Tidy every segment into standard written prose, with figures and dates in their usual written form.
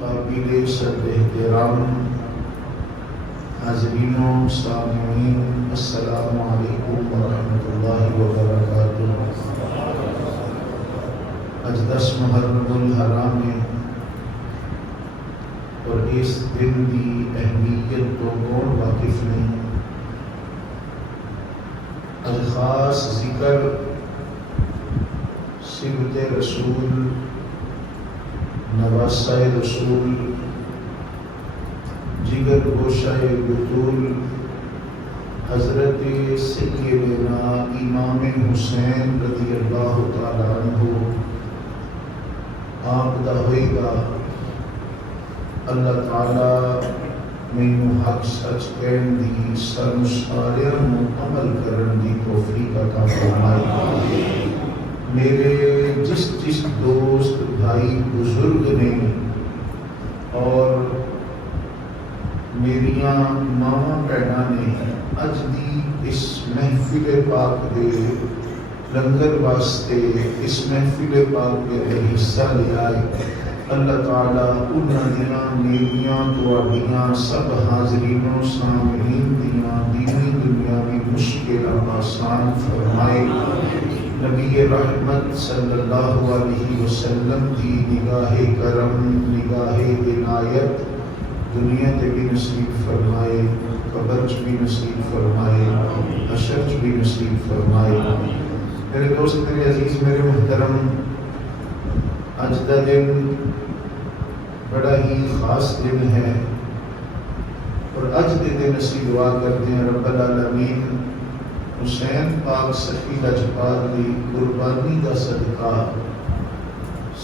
قابل صد احترام حاضرین و سامعین، السلام علیکم ورحمۃ اللہ وبرکاتہ۔ آج 10 محرم الحرام ہے اور اس دن کی اہمیت تو کون واقف نہیں۔ آج خاص ذکر سیرت رسول، نواسہ رسول، جگر گوشہ بطول حضرت سیدنا امام حسین رضی اللہ تعالیٰ عنہ آپ دا ہوئے گا۔ اللہ تعالیٰ مینوں حق سچ کہن دی، سن ساریاں نوں عمل کرن دی توفیق عطا فرمائے۔ میرے جس دوست بھائی بزرگ نے اور میریاں ماواں بہناں نے اج دی اس محفل پاک دے لنگر واسطے اس محفل پاک دے حصہ لیا ہے، اللہ تعالیٰ انہاں دیاں نیکیاں تواڈیاں سب حاضرینوں سامعین دیاں دینی دنیاوی مشکلات آسان فرمائے۔ نبی رحمت صلی اللہ علیہ وسلم کی نگاہ کرم، نگاہ عنایت دنیا تے بھی نصیب فرمائے، قبر چ بھی نصیب فرمائے، حشر چ بھی نصیب فرمائے۔ میرے دوست، میرے عزیز، میرے محترم، اج دا دن بڑا ہی خاص دن ہے اور اج دے دن اسی دعا کرتے ہیں رب العالمین حسین پاک سخی لجپال دی قربانی دا صدقہ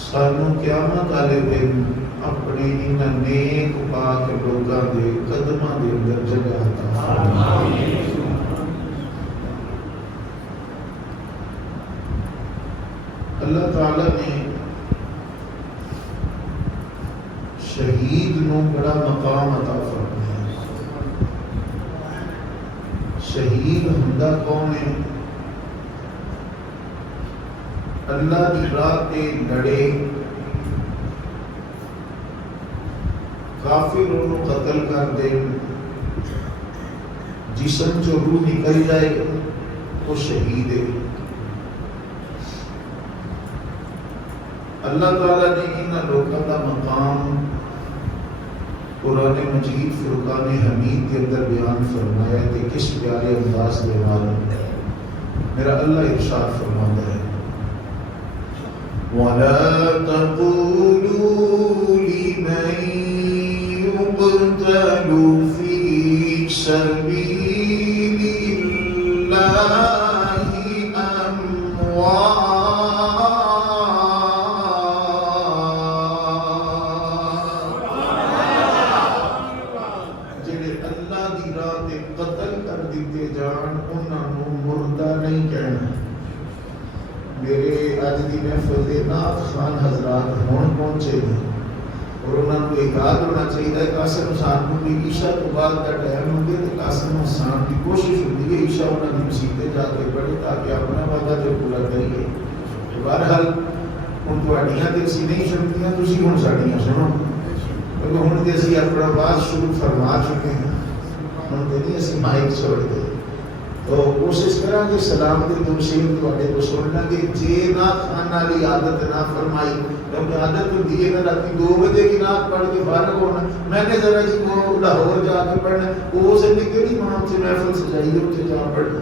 سانو قیامت والے دن اپنے ان نیک پاک لوگاں دے قدماں دے اندر جگہ عطا فرمائے۔ اللہ تعالیٰ نے شہید نو بڑا مقام عطا فرمایا۔ شہید ہوندا کون ہے؟ اللہ کی راہ تے لڑے، کافروں نو قتل کر دے، جسم چو روح نکل جائے تو شہید ہے۔ اللہ تعالیٰ نے ان لوگوں کا مقام قرآن مجید فرقان حمید کے اندر بیان فرمایا ہے کہ کس پیارے انداز کے بعد میرا اللہ ارشاد فرماتا ہے وَلَا تَقُولُوا لِمَن يُقْتَلُ فِي سَبِيلِ اللَّهِ أَمْوَاتٌ خان حضرات ہون پہنچے ہیں اور انہوں کو یاد ہونا چاہیے قاسم حسان کو بھی عشاء تو بعد کا ٹائم ہوگی تو قاسم حسان کی کوشش ہوتی ہے عشاء انہوں نے مسیطے جا کے پڑھے تاکہ اپنا وعدہ جو پورا کریے۔ بہرحال ان کو اڈیاں تو اسی نہیں سنتیاں، تسی ہوں ساڑیاں سنو، کیونکہ ہوں تو اسی اپنا بات شروع فرما چکے ہیں، ہوں تو نہیں اسی مائک چھوڑ دے تو کوشش کرا کہ سلام کے تمشیر تواڈے کو سننا کہ جے نہ کھانا لی عادت نہ فرمائی، کیونکہ عادت ہوتی ہے نا رات 2 بجے کی نعت پڑھ کے فارغ ہونا، میں نے ذرا جی وہ لاہور جا کے پڑھنا، وہ سے نکلی وہاں سے محفل سجائی ہے اتنے جا پڑھنا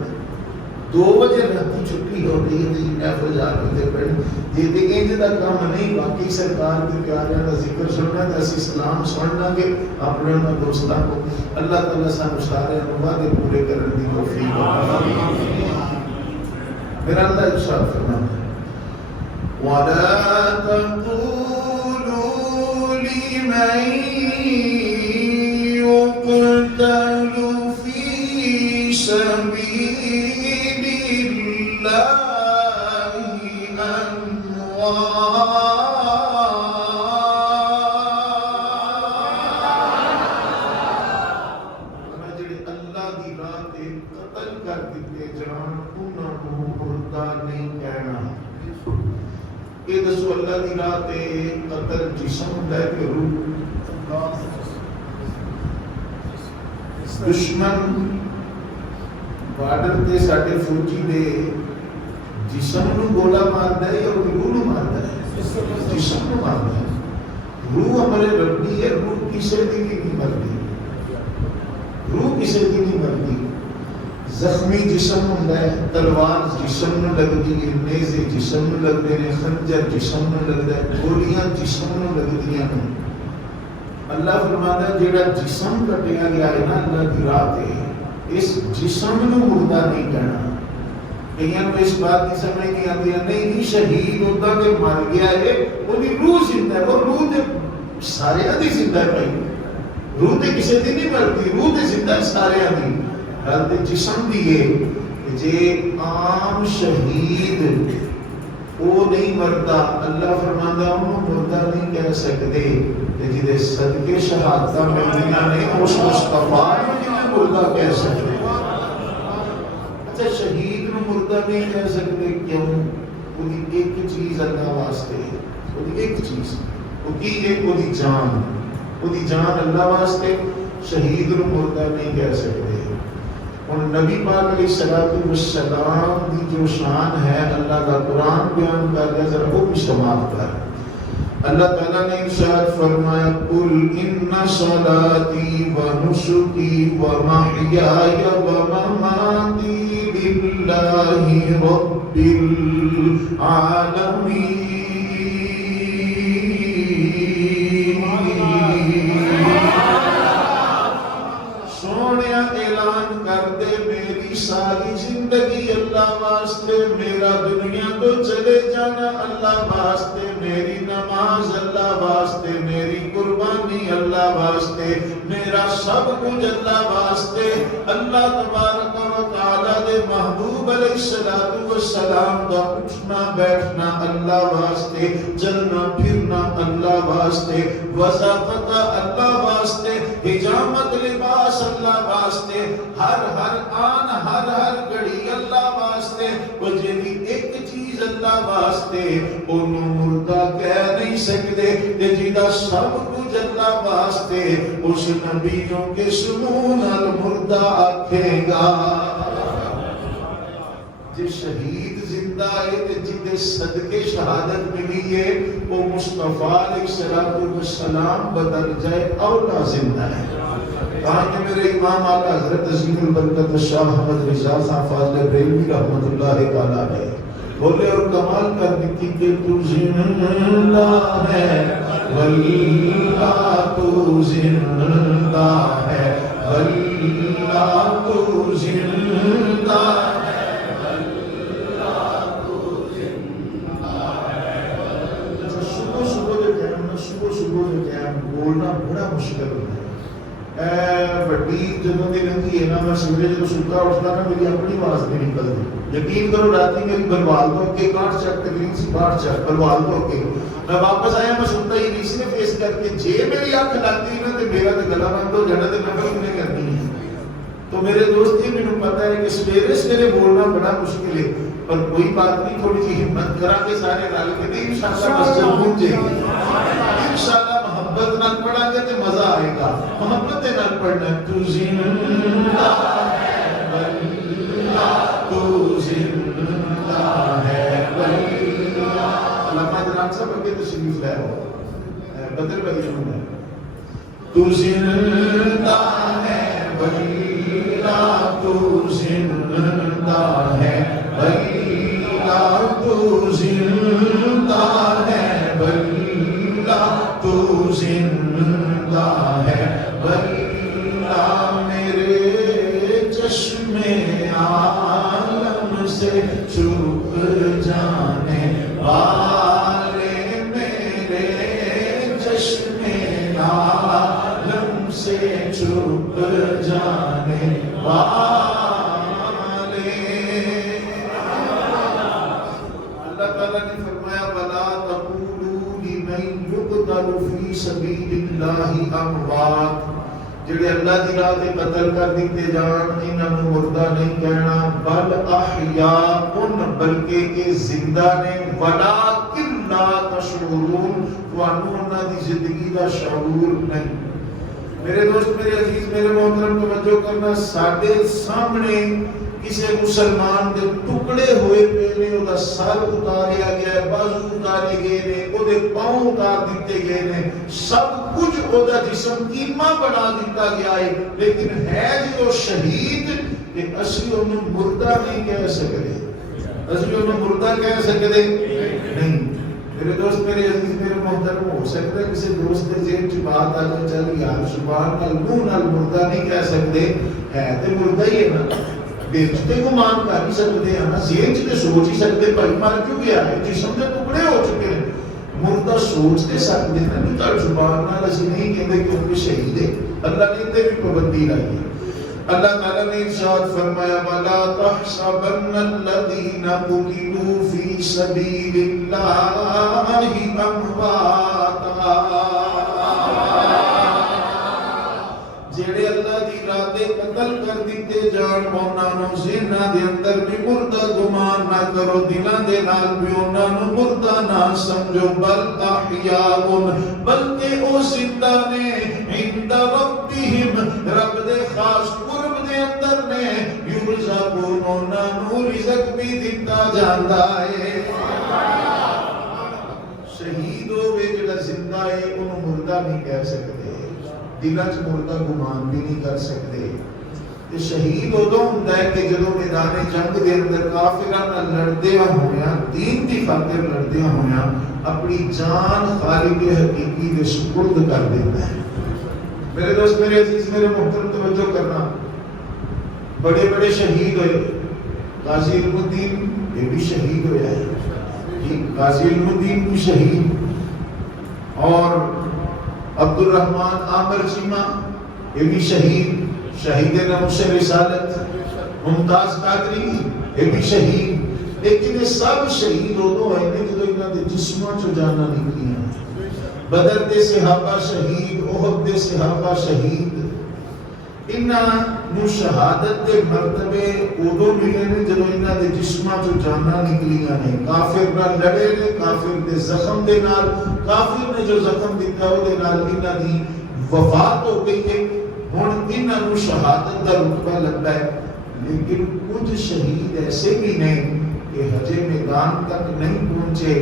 2 بجے رات چھٹی ہو رہی ہے محفل جا کے پڑھنا یہ دیکھیں جدا کام نہیں، باقی سرکار کے پیاریاں کا ذکر سننا ہے، اسی سلام سننا کہ اپنے دوستوں کو اللہ تعالیٰ سانو سارے وعدے پورے کرنے کی توفیق عطا۔ میرا اللہ ارشاد فرماتا ہے وَلَا تَقُولُوا لِمَن يُقْتَلُ فِي سَبِيلِ اللَّهِ یہ دسو اللہ دی راہ تے قتل جسم ہوندا ہے کہ روح؟ دشمن بارڈر تے ساڈے فوجی دے جسم نو گولا ماردا ہے یا روح نو ماردا ہے؟ جسم نو ماردا ہے. روح عمل ربی ہے. روح کسی دی نہیں مرتی. روح کسی دی نہیں مرتی. زخمی جسم ہوندا ہے. تلوار جسم نو لگدی ہے, نیزے جسم نو لگدے نے, خنجر جسم نو لگدا ہے, گولیاں جسم نو لگدیاں نے. اللہ فرماتا ہے جیڑا جسم کٹیا گیا ہے نا اللہ کی راہ تے, اس جسم نو مردہ نہیں کہنا. کئیاں کو اس بات کی سمجھ نہیں آتی ہے, نہیں شہید ہوتا کہ مر گیا ہے, وہ روح زندہ ہے. وہ روح تے سارے دی زندہ ہے بھائی. روح تے کسی دی نہیں مرتی, روح تے زندہ ہے سارے دی. گل تے جسم دی ہے. جے عام شہید وہ نہیں مرتا, اللہ فرماتا انہوں مردہ نہیں کہہ سکتے. جدے صدقے شہادتہ ملدیاں نے اس مصطفیٰ نے مردہ کہہ سکتے. اچھا شہید نو مردہ نہیں کہہ سکتے کیوں؟ وہ ایک چیز اللہ واسطے ہے. وہ ایک چیز وہ کی ہے, وہ جان. وہ جان اللہ واسطے. شہید نو مردہ نہیں کہہ سکتے. اور نبی پاک علیہ السلام کی جو شان ہے اللہ کا قرآن بیان کر دیا, ذرا وہ بھی سماعت کر. اللہ تعالیٰ نے ارشاد فرمایا قل ان صلاتی و نسکی و محیای و مماتی للہ رب العالمین. سونیا اعلان کر دے میری ساری زندگی اللہ واسطے, میرا دنیا تو چلے جانا اللہ واسطے, میری نماز اللہ واسطے, میری قربانی اللہ واسطے, میرا سب کچھ اللہ واسطے. اللہ تبارک و تعالی دے محبوب علیہ السلام دا اٹھنا بیٹھنا اللہ واسطے, چلنا پھرنا اللہ واسطے, وظافت اللہ واسطے, حجامت لباس اللہ واسطے, ہر آن ہر گھڑی اللہ واسطے. وہ جیڑی ایک چیز اللہ واسطے انہوں مردہ کہہ نہیں سکتے. جیدہ سب کچھ اللہ واسطے اس نبیوں کے سمون المردہ آکھے گا. جی شہید زندہ ہے جنہیں صدقے شہادت ملی ہے وہ مصطفیٰ علیہ السلام بدل جائے اولا زندہ ہے. کہاں کہ میرے امام اعلیٰ حضرت عظیم البرکت شاہ محمد رضا خان فاضل بریلوی رحمت اللہ تعالیٰ علیہ بولے اور کمال کر دیتی کہ تو زندہ ہے واللہ تو زندہ ہے, واللہ تو زندہ ہے, واللہ تو زندہ ہے. صبح جو ٹائم بولنا بڑا مشکل ہوتا ہے. بڑی جدوں دی لنگی ہے نا, میں سویرے جدوں ستا اٹھتا نا میری اپنی آواز نہیں نکلتی. یقین کرو راتی میری بلوال تو کے کاٹ چک تقریر سی کاٹ چک بلوال تو کے میں واپس آیا, میں سنتا ہی نہیں صرف اس کر کے جے میری آنکھ لگتی نا تو میرا تو گلا بند ہو جانا تو میں بھی نہیں کرنی ہے. تو میرے دوست یہ مجھے پتا ہے کہ سویرے بولنا بڑا مشکل ہے, پر کوئی بات نہیں, تھوڑی سی ہمت کرا کے سارے رل کے انشاءاللہ مسجد پہنچے گی. انشاءاللہ محبت نال پڑھا گے تو مزہ آئے گا. محبت نال پڑھنا تو زندہ ہے واللہ تو زندہ ہے واللہ. علامہ جناب صاحب اگے تشریف لے آؤ. بدر بھائی ہے تو زندہ ہے واللہ تو زندہ ہے واللہ تو زندہ ہے واللہ تو زندہ ہے واللہ. میرے چشم عالم سے چھپ جانے والے, میرے چشم عالم سے چھپ جانے والے. اللہ تعالیٰ نے فرمایا وَلَا تَقُولُوا لِمَنْ يُقْتَلُ فِي سَبِيلِ اللَّهِ أَمْوَاتٌ. جڑے اللہ دی راہ تے قتل کر دیتے جان انہاں مردہ نہیں کہنا, بل احیاء, بلکہ یہ زندہ نے, وَلَٰكِنْ لَا تَشْعُرُونَ, تھانوں انہاں دی زندگی دا شعور نہیں۔ میرے دوست، میرے عزیز، میرے محترم، توجہ کرنا، ساڈے سامنے کسی مسلمان دے ٹکڑے ہوئے پے نے، او دا سر اتاریا گیا ہے، بازو اتارے گئے نے، او دے پاؤں اتار دیتے گئے نے، سب کچھ او دا جسم کیما بنا دیتا گیا ہے، لیکن ہے جو شہید کہ اسی انہوں مردہ نہیں کہہ سکتے، اسی انہوں مردہ کہہ سکتے نہیں۔ میرے دوست، میرے عزیز، میرے محترم، ہو سکتا ہے کسی دوست کے ذہن چ بات آ جائے، چل یار زبان نال منہ نال مردہ نہیں کہہ سکتے، ہے تے مردہ ہی ہے نا، بیچتے گمان کر ہی سکتے ہیں نا، ذہن چ سوچ ہی سکتے بھائی مر کیوں گیا ہے، جسم کے ٹکڑے ہو چکے ہیں، مردہ سوچ دے سکتے ہیں نہیں، تو زبان نال اسی نہیں کہتے کہ وہ شہید ہے۔ اللہ نے تے بھی پابندی لائی ہے۔ اللہ تعالیٰ نے ارشاد فرمایا وَلَا تَحْسَبَنَّ الَّذِينَ قُتِلُوا فِي سَبِيلِ اللَّهِ أَمْوَاتًا، جڑے اللہ دی راہ تے قتل کر دیتے جان، انہاں نوں ذہناں دے اندر بھی مردہ گمان نہ کرو، دلاں دے نال بھی انہاں نوں مردہ نہ سمجھو، بل احیاء، بلکہ او زندہ نے، عند ربہم، رب دے خاص قرب دے اندر نے، یرزقون، انہاں نوں رزق بھی دتا جاندا ہے۔ شہید ہوئے جڑا زندہ ہے انہوں مردہ نہیں کہہ سکتے، دلہ چ مردہ گمان بھی نہیں کر سکتے۔ کہ شہید ادو ہوندا ہے کہ جدوں میدان جنگ دے اندر کافراں نال لڑدیاں ہویاں، دین دی خاطر لڑدیاں ہویاں، اپنی جان خالق حقیقی دے سپرد کر دیتا ہے۔ میرے دوست، میرے عزیز، میرے محترم، توجہ کرنا، بڑے بڑے شہید ہوئے، غازی علم الدین یہ بھی شہید ہوا ہے، غازی علم الدین بھی شہید، اور عبد الرحمن عامر چیمہ یہ بھی شہید، شہید نمس رسالت، ممتاز قادری یہ بھی شہید، لیکن یہ سب شہید ادو ہوئے نے جدو انہاں دے جسماں چوں جاناں نکلیاں۔ بدر دے صحابہ شہید، احد دے صحابہ شہید، انہاں نو شہادت دے مرتبے ادو ملے نے جدو انہاں دے جسماں چوں جاناں نکلیاں نے، کافر نال لڑے نے، کافر دے زخم دے نال، کافر نے جو زخم دیتا وہ دے نال انہاں دی وفات ہو گئی ہے، ہن انہاں نو شہادت دا رتبہ لگتا ہے۔ لیکن کچھ شہید ایسے بھی نہیں کہ ہجے میدان تک نہیں پہنچے،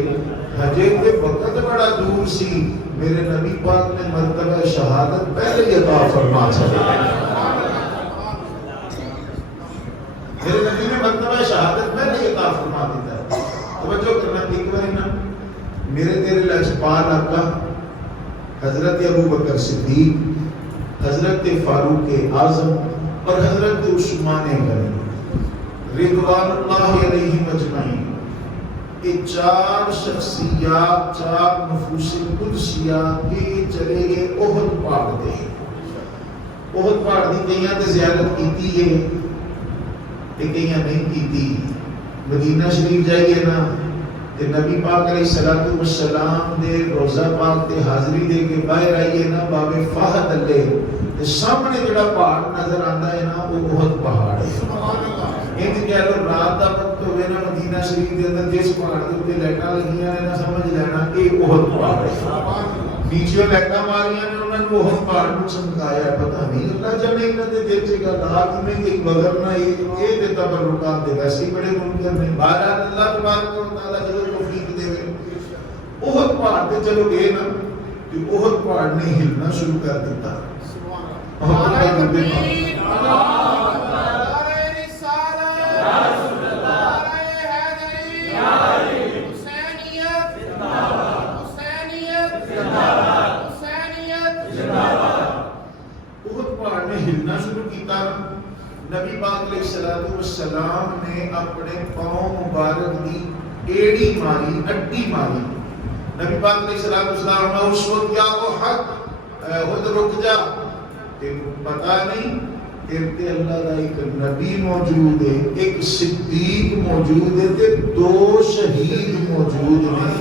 ہجے کے وقت بڑا دور سی، میرے نبی پاک نے مرتبہ شہادت پہلے ہی عطا فرما چھڑے، میرے نبی نے مرتبہ شہادت پہلے ہی عطا فرما دیتا ہے۔ توجہ کرنا، ایک بار نا میرے تیرے لاجپال آقا حضرت ابو بکر صدیق، حضرت فاروق اعظم اور حضرت عثمان غنی رضوان اللہ علیہم اجمعین، یہ چار شخصیات، چار نفوس قدسیات کے چلے گئے احد پہاڑ دے۔ احد پہاڑ دی کئیاں تے زیارت کیتی ہے تے کئیاں نہیں کیتی۔ مدینہ شریف جائیے نا تے نبی پاک علیہ الصلوۃ والسلام دے روضہ پاک تے حاضری دے کے باہر آئیے نا، باب فہد لے تے سامنے جڑا پہاڑ نظر آندا ہے نا وہ احد پہاڑ ہے۔ انج کہہ لو رات دا وقت ہوئے نا مدینہ شریف دے اندر جس پہاڑ دے اوپر لائٹاں لگیاں نے نا، سمجھ لینا کہ احد پہاڑ ہے۔ نیچے لائٹاں ماریاں نے، انہاں نے احد پہاڑ نوں چمکایا، پتہ نہیں اللہ جانے انہاں دے دل چ گل آ کیویں گئی، مگر نہ یہ تے تبرکات دے ویسے ہی بڑے منکر نے۔ بہرحال اللہ تبارک و تعالی جدوں توفیق دے احد پہاڑ تے چلو گئے نا، کہ احد پہاڑ نے ہلنا شروع کر دیتا۔ ہلنا شروع کیتا، نبی پاک علیہ الصلوۃ والسلام نے اپنے پاؤں مبارک دی ایڑی ماری، اڈی ماری۔ نبی پاک علیہ الصلوۃ والسلام نے اس وقت یا احد احد رک جا، تینوں پتہ نہیں تیرے اللہ دا ایک نبی موجود ہے، ایک صدیق موجود ہے تے دو شہید موجود ہیں۔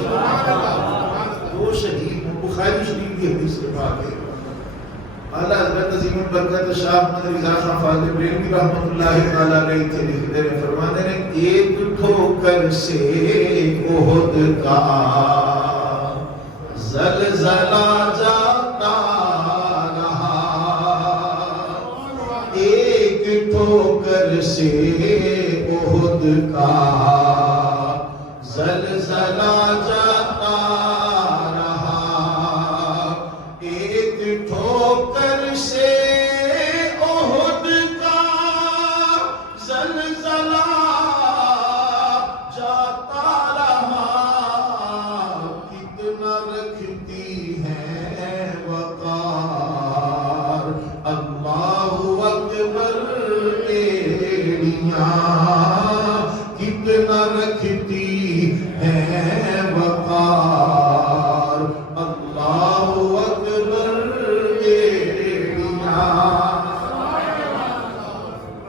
دو شہید، بخاری شریف کی حدیث کے بعد ہے۔ اعلیٰ حضرت عظیم البرکت شاہ احمد رضا خان فاضل بریلوی رحمۃ اللہ تعالیٰ علیہ تھے، لکھتے ہیں، فرماتے ہیں ایک ٹھوکر سے احد کا زلزلہ جاتا رہا، ایک ٹھوکر سے احد کا زلزلہ جاتا رہا، ایک ٹھوکر سے احد کا زلزلہ جاتا رہا، کتنا رکھتی ہے وقار اللہ اکبر ایڑیاں، کتنا رکھتی ہے وقار اللہ اکبر ایڑیاں۔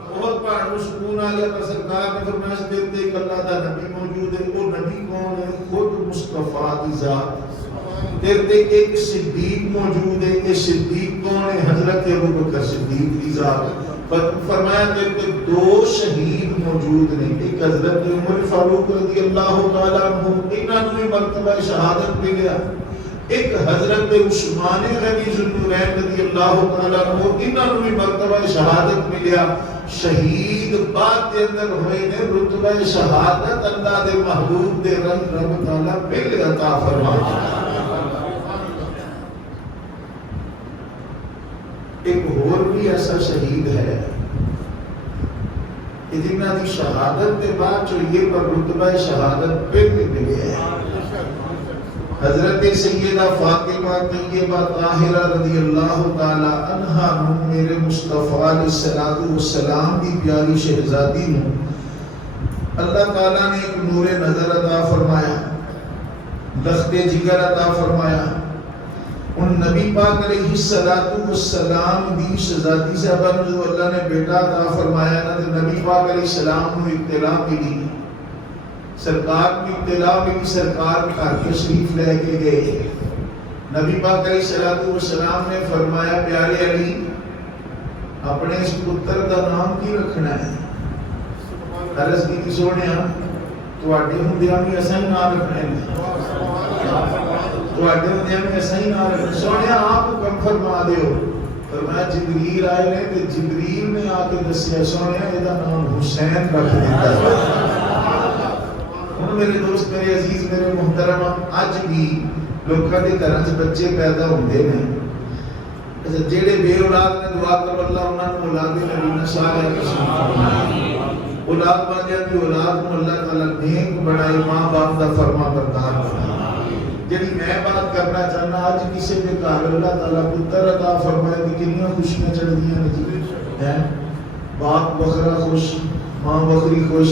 بہت بار سکون آ گیا پر سرکار نے فرمایا اس دل تے ایک اللہ دا نبی موجود ہے۔ وہ نبی کون ہے؟ خود مصطفیٰ کی ذات۔ دل تے ایک صدیق موجود ہے۔ یہ صدیق کون ہے؟ حضرت ابوبکر صدیق کی ذات۔ فرمایا دل تے دو شہید موجود نہیں، ایک حضرت عمر فاروق رضی اللہ تعالیٰ عنہ، انہوں نے مرتبہ شہادت ملیا، ایک حضرت عثمان غنی ذوالنورین رضی اللہ تعالیٰ عنہ، انہوں نے مرتبہ شہادت ملیا۔ شہید بعد دے اندر ہوئے نے رتبہ شہادت اللہ دے محبوب دے رنگ رب تعالیٰ پہلے عطا فرمایا۔ ایک اور بھی ایسا شہید ہے کہ جنہاں دی شہادت کے بعد جو یہ پر رتبہ شہادت پہلے ملے ہے، حضرت سیدہ فاطمہ طیبہ طاہرہ رضی اللہ تعالی عنہا نو، میرے مصطفیٰ علیہ السلام کی پیاری شہزادی نو اللہ تعالیٰ نے ایک نور نظر عطا فرمایا، لخت جگر عطا فرمایا۔ ان نبی پاک علیہ السلام دی شہزادی صاحبہ جو اللہ نے بیٹا عطا فرمایا نا، تو نبی پاک علیہ السلام کو اطلاع ملی، سرکار کی اطلاع ملی، سرکار گھر تشریف لے کے گئے۔ نبی پاک علیہ السلام نے فرمایا پیارے علی اپنے اس پتر کا نام کی رکھنا ہے؟ عرض کی سونیا تواڈے ہوندیاں بھی ایسا ہی نام رکھنا ہے، تواڈے ہوندیاں بھی ایسا ہی نام رکھنا، سونیا آپ حکم فرما دیو۔ فرمایا جبریل آئے نے تے جبریل نے آ کے دسیا سونیا یہ نام حسین رکھ دیتا ہے۔ میرے دوست، میرے عزیز، میرے محترم، آج بھی لوکاں دے گھراں وچ بچے پیدا ہوندے نے، جڑے بے اولاد نے دعا کرو اللہ انہاں نوں اولاد نبی صالح نصیب فرمائے، اولاد والے دی اولاد کو اللہ تعالی نیک بنائے، ماں باپ دا فرما بردار بنائے۔ جڑی میں بات کرنا چاہنا، آج کسی دے گھر اللہ تعالی پتر عطا فرمائے تے کنیاں خوشیاں چڑھدیاں نے ہیں، باپ بخرا خوش، ماں بخری خوش،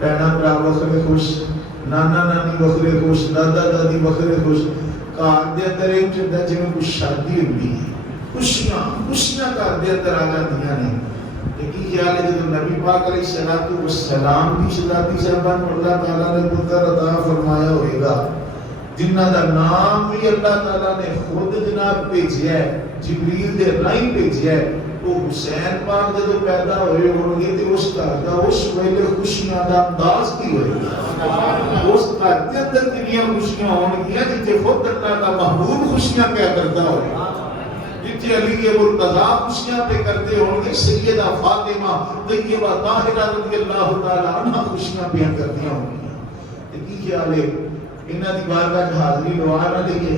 بہنا بھرا بخرے خوش، نانا نانی بخرے خوش، دادا دادی بخرے خوش۔ گھر دے اندر ایک چلتا جی میں کچھ شادی ہوئی ہے، خوشیاں گھر دے اندر آ جاندیاں نے۔ لیکن خیال ہے جب نبی پاک علیہ السلام کی شہزادی صاحبہ کو اللہ تعالیٰ نے پتر عطا فرمایا ہوئے گا، جنہ دا نام بھی اللہ تعالیٰ نے خود جناب بھیجیا ہے، جبریل دے راہیں بھیجیا ہے۔ وہ حسین پاک جدو پیدا ہوئے ہوں گے تو اس گھر کا اس ویلے خوشیاں دا انداز کی ہوئے گا، اس گھر کے اندر کنیاں خوشیاں ہون گیا جتنے خود اللہ کا محبوب خوشیاں کیا کرتا ہوئے، جتنے علی مرتضیٰ خوشیاں پہ کرتے ہوں گے، سیدہ فاطمہ طیبہ طاہرہ رضی اللہ تعالی عنہ خوشیاں پہ کرتی ہوں گی۔ لیکن خیال ہے انہاں دی بارگاہ حاضری دعا نہ لئیے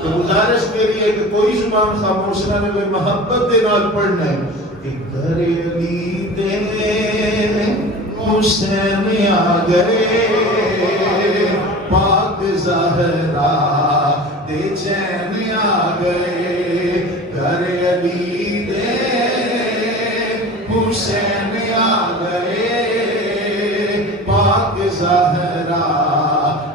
تو گزارش میری ہے کہ کوئی زبان خاموش نہ رہے، محبت دے نال پڑھنا ہے کہ گھر علی دے حسین آ گئے، پاک زہرا دے چین آ گئے، گھر علی دے حسین آ گئے، پاک زہرا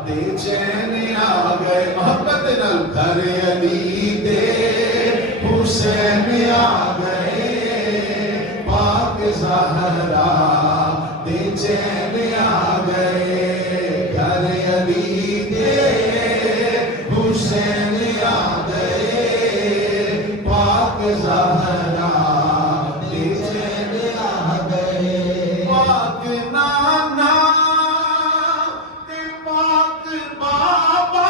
دے چین آ گئے۔ محبت نال گھر علی دے حسین آ گئے، پاک زہرا دے چین آ گئے، گھر علی دے حسین آ گئے، پاک زہرا دے چین آ گئے، پاک نانا تے پاک بابا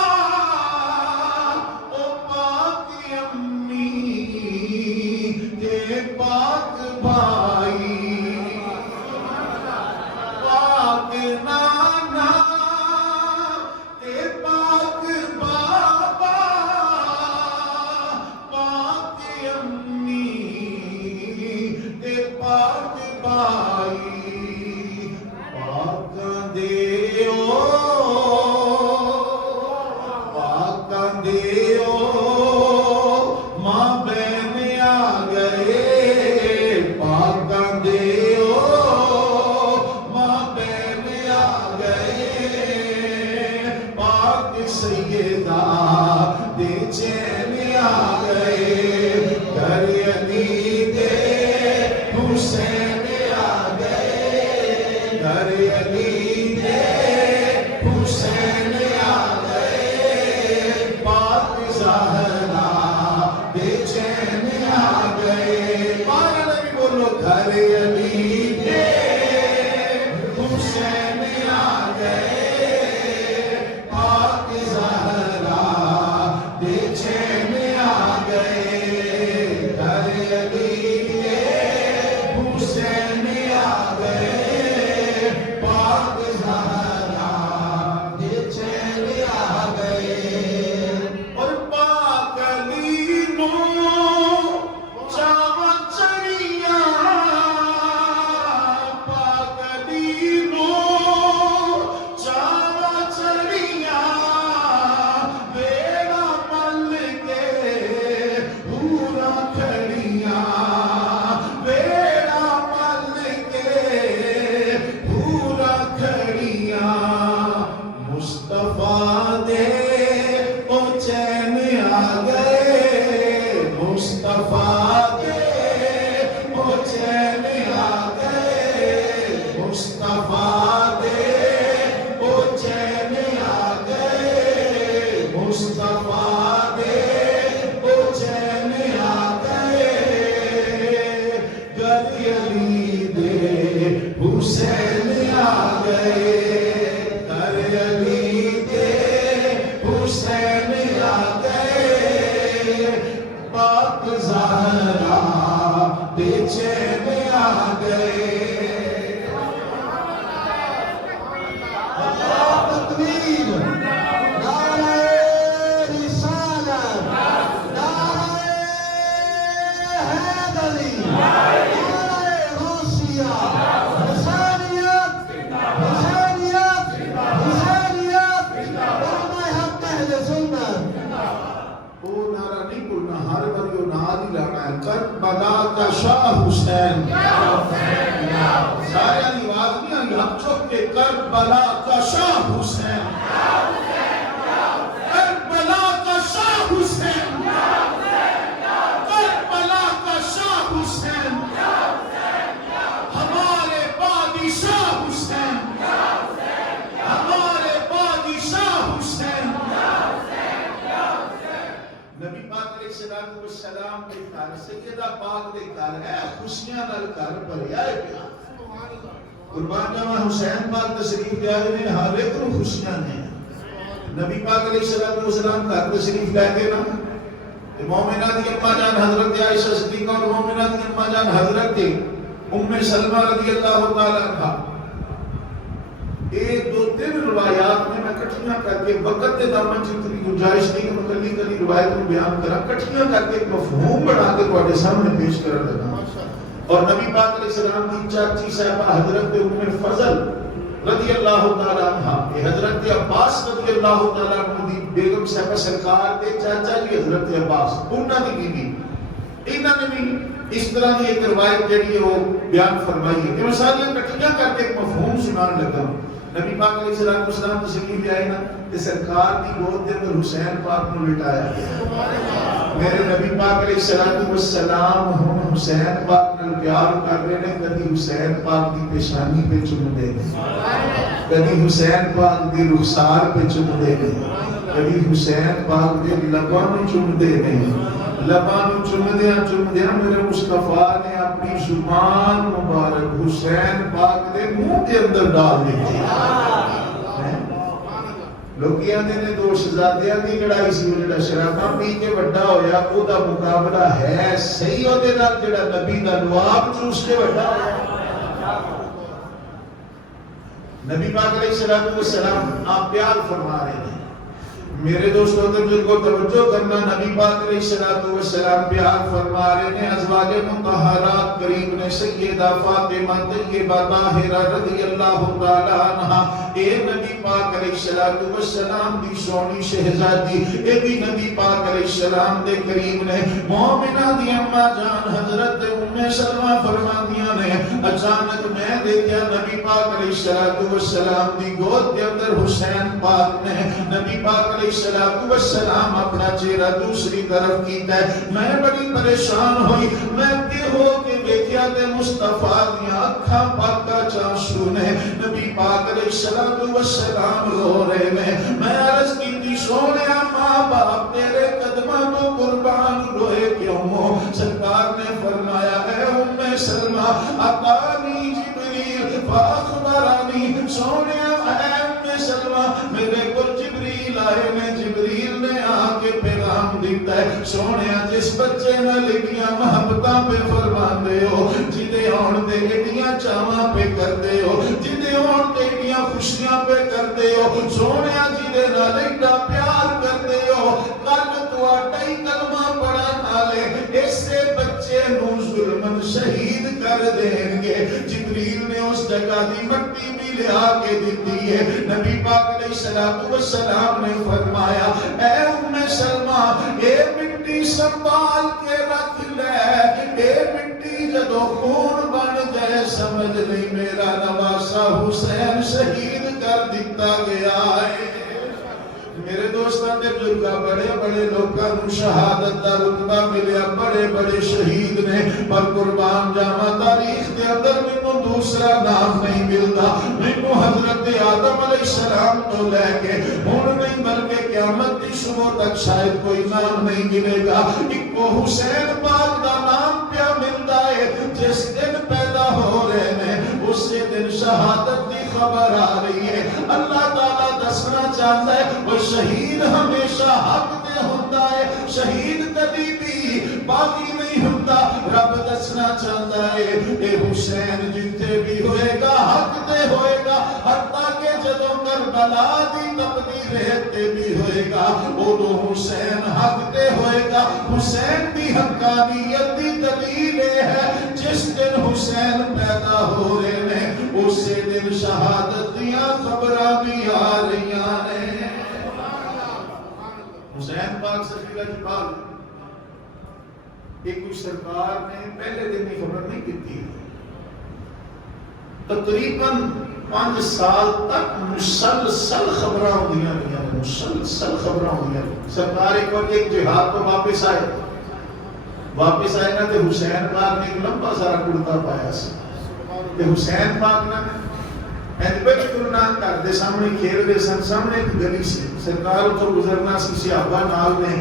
علی دے حسین آ گئے، گھر علی دے حسین آ گئے، پاک زہرا بے چین آ گئے، مانا نبی بولو گھر علی دے حسین آ گئے، پاک زہرا بے چین آ گئے، گھر علی دے حسین آ گئے، پاک زہرا بے چین آ گئے، اور پاک علی نو چاواں چڑیاں، پاک علی نو چاواں چڑیاں، بیڑا مل کے حوراں کھڑیاں، بیڑا مل کے حوراں کھڑیاں، مصطفیٰ دے او چین آ گئے، مصطفیٰ دے او چین آ گئے، مصطفیٰ دے او چین آ گئے، مصطفیٰ دے او چین آ گئے، گھر علی دے حسین آ گئے، گھر علی دے حسین آ گئے، پاک زہرا بے چین آ گئے، اللہ تکبیر، نعرہ رسالت، نعرہ حیدری، نعرہ غوثیہ، حسینیت، حسینیت، حسینیت، علماء حق اہل سنت، وہ نعرہ نہیں بولنا، ہر بار یہ نعرہ ہی لانا ہے، کربلا کا شاہ حسین، سارے آواز نہیں آئی، ہم چوک کے کربلا کا شاہ حسین، کربلا کا شاہ حسین، کربلا کا شاہ حسین، ہمارے بادشاہ حسین، ہمارے بادشاہ حسین، نبی پاک علیہ السلام کے گھر سیدہ پاک دے گھر ہے، خوشیاں نال گھر بھریا ہے پیا، قربان جاواں حسین پاک تشریف لے آئے نے، ہر ایک نوں خوشیاں نے، نبی پاک علیہ السلام گھر تشریف لے کے نا، مومنہ دی اماں جان حضرت عائشہ صدیقہ اور مومنہ دی اماں جان حضرت ام سلمہ رضی اللہ تعالی عنہا، ایک دو تین روایات میں کٹھیاں کر کے وقت کے دامن جتنی گنجائش نہیں کہ مکلی کلی روایت کو بیان کرا، کٹھیاں کر کے ایک مفہوم بنا کے تواڈے سامنے پیش کر لگا، اور نبی پاک علیہ السلام کی چاچی صاحبہ حضرت ام فضل رضی اللہ تعالی عنہ، یہ حضرت عباس رضی اللہ تعالی عنہ دی بیگم صاحبہ سرکار دے چاچا جی حضرت عباس، انہاں دی بیوی، انہاں نے بھی اس طرح کی ایک روایت جڑی ہے وہ بیان فرمائی ہے کہ میں ساری کٹھیاں کر کے ایک مفہوم سنان لگا، نبی پاک علیہ السلام تشریف لے آئے نا کہ سرکار کی گود دے اندر حسین پاک نو لٹایا گیا، میرے نبی پاک علیہ السلام ہم حسین پاک نال پیار کر رہے ہیں، کبھی حسین پاک دی پیشانی پہ چوم دے گئے، کبھی حسین پاک دی رخسار پہ چوم دے گئے، کبھی حسین پاک دے لباں نو چوم دے گئے، لباں نو چوم دیا میرے مصطفیٰ نے اپنی زبان مبارک حسین پاک دے منہ کے اندر ڈال دی، لوگ کہتے ہیں دو شہزادیاں دی لڑائی سی، جڑا شراباں پی کے بڑا ہویا او دا مقابلہ ہے صحیح او دے نال جڑا نبی دا لعاب چوس کے بڑا ہویا، نبی پاک علیہ السلام آپ پیار فرما رہے ہیں، میرے دوستوں تجھے کو توجہ کرنا، نبی پاک علیہ السلام پیار فرما رہے ہیں، ازواج مطہرات قریب نے سیدہ فاطمہ طیبہ طاہرہ رضی اللہ تعالی عنہا، اے نبی پاک علیہ السلام دی سونی شہزادی، اے بھی نبی پاک علیہ علیہ السلام دے قریب نے مومنہ دی اماں جان حضرت سلمہ فرماندیاں نے اچانک میں دیکھا نبی پاک علیہ السلام دی گود کے اندر حسین پاک نے نبی پاک علیہ السلام اپنا چہرہ دوسری طرف کیتا ہے میں بڑی پریشان ہوئی میں کہ ہو کے دیکھا تے مصطفیٰ دیاں اکھاں پاکا چانسو نے نبی پاک علیہ السلام رو رہے میں عرض کی تھی سونے ماں باپ تیرے قدمہ تو قربان روئے کیوں ہو سرکار نے فرمایا اے سلمہ اتانی جبریل فاخبرانی سونے اے سلمہ میرے کو جبریل آئے نے جبریل نے آکے پیغام دیتا ہے سونے جس بچے نہ لگیاں محبتاں پہ فرمان دے ہو جدے آن دے ایڈیاں چاواں پہ کر دے ہو جدے آن دے ایڈیاں خوشیاں پہ کر دے ہو سونے جدے نہ لگا پیار کر دے ہو کل تو آٹائی کلمہ پڑھا نالے اس سے بچے نو ظلمن شہید کر دیں گے جبریل نے اس جگہ دی مٹی بھی لیا کے دیتی ہے نبی پاک علیہ السلام نے فرمایا اے سلمہ اے مٹی سنبھال کے رکھ لے اے مٹی جدو خون بن جائے سمجھ نہیں میرا نواسا حسین شہید کر دیتا گیا ہے میرے دوستان دے بزرگاں بڑے بڑے لوگاں شہادت دا رتبہ ملیا بڑے بڑے شہید نے پر قربان جاواں تاریخ دے اندر مینوں دوسرا نام نہیں ملتا مینوں حضرت آدم علیہ السلام تو لے کے ہن نہیں بلکہ قیامت کی صبح تک شاید کوئی نام نہیں ملے گا ایک حسین پاک دا نام پیا ملتا ہے جس دن پیدا ہو رہے ہیں اسی دن شہادت کی خبر آ رہی ہے اللہ تعالیٰ دسنا چاہتا ہے وہ شہید ہمیشہ حق دے ہوتا ہے شہید کبھی بھی باقی نہیں ہوتا رب دسنا چاہتا ہے اے حسین جتے بھی ہوئے گا حق دے ہوئے گا حتیٰ کہ جدوں کربلا دی تپدی رہتے بھی ہوئے گا وہ حسین حق دے ہوئے گا حسین دی حقانیت دی دلیل ہے جس دن حسین پیدا ہو رہے ہیں اسی دن شہادت دیاں خبراں بھی آ رہی ہیں حسین پاک سفیرہ کی بات ایک کچھ سرکار نے پہلے دن کی خبر نہیں کیتی تقریباً 5 سال تک مسلسل خبراں ہوندیاں رہیاں مسلسل خبراں ہوندیاں سرکار ایک وقت ایک جہاد تو واپس آئے نا تے حسین پاک نے ایک لمبا سارا کرتا پایا سی تے حسین پاک نے بیٹھنا گھر دے سامنے کھیل دے سن سامنے ایک گلی سی سرکار اتھوں گزرنا سی صحابہ نال نے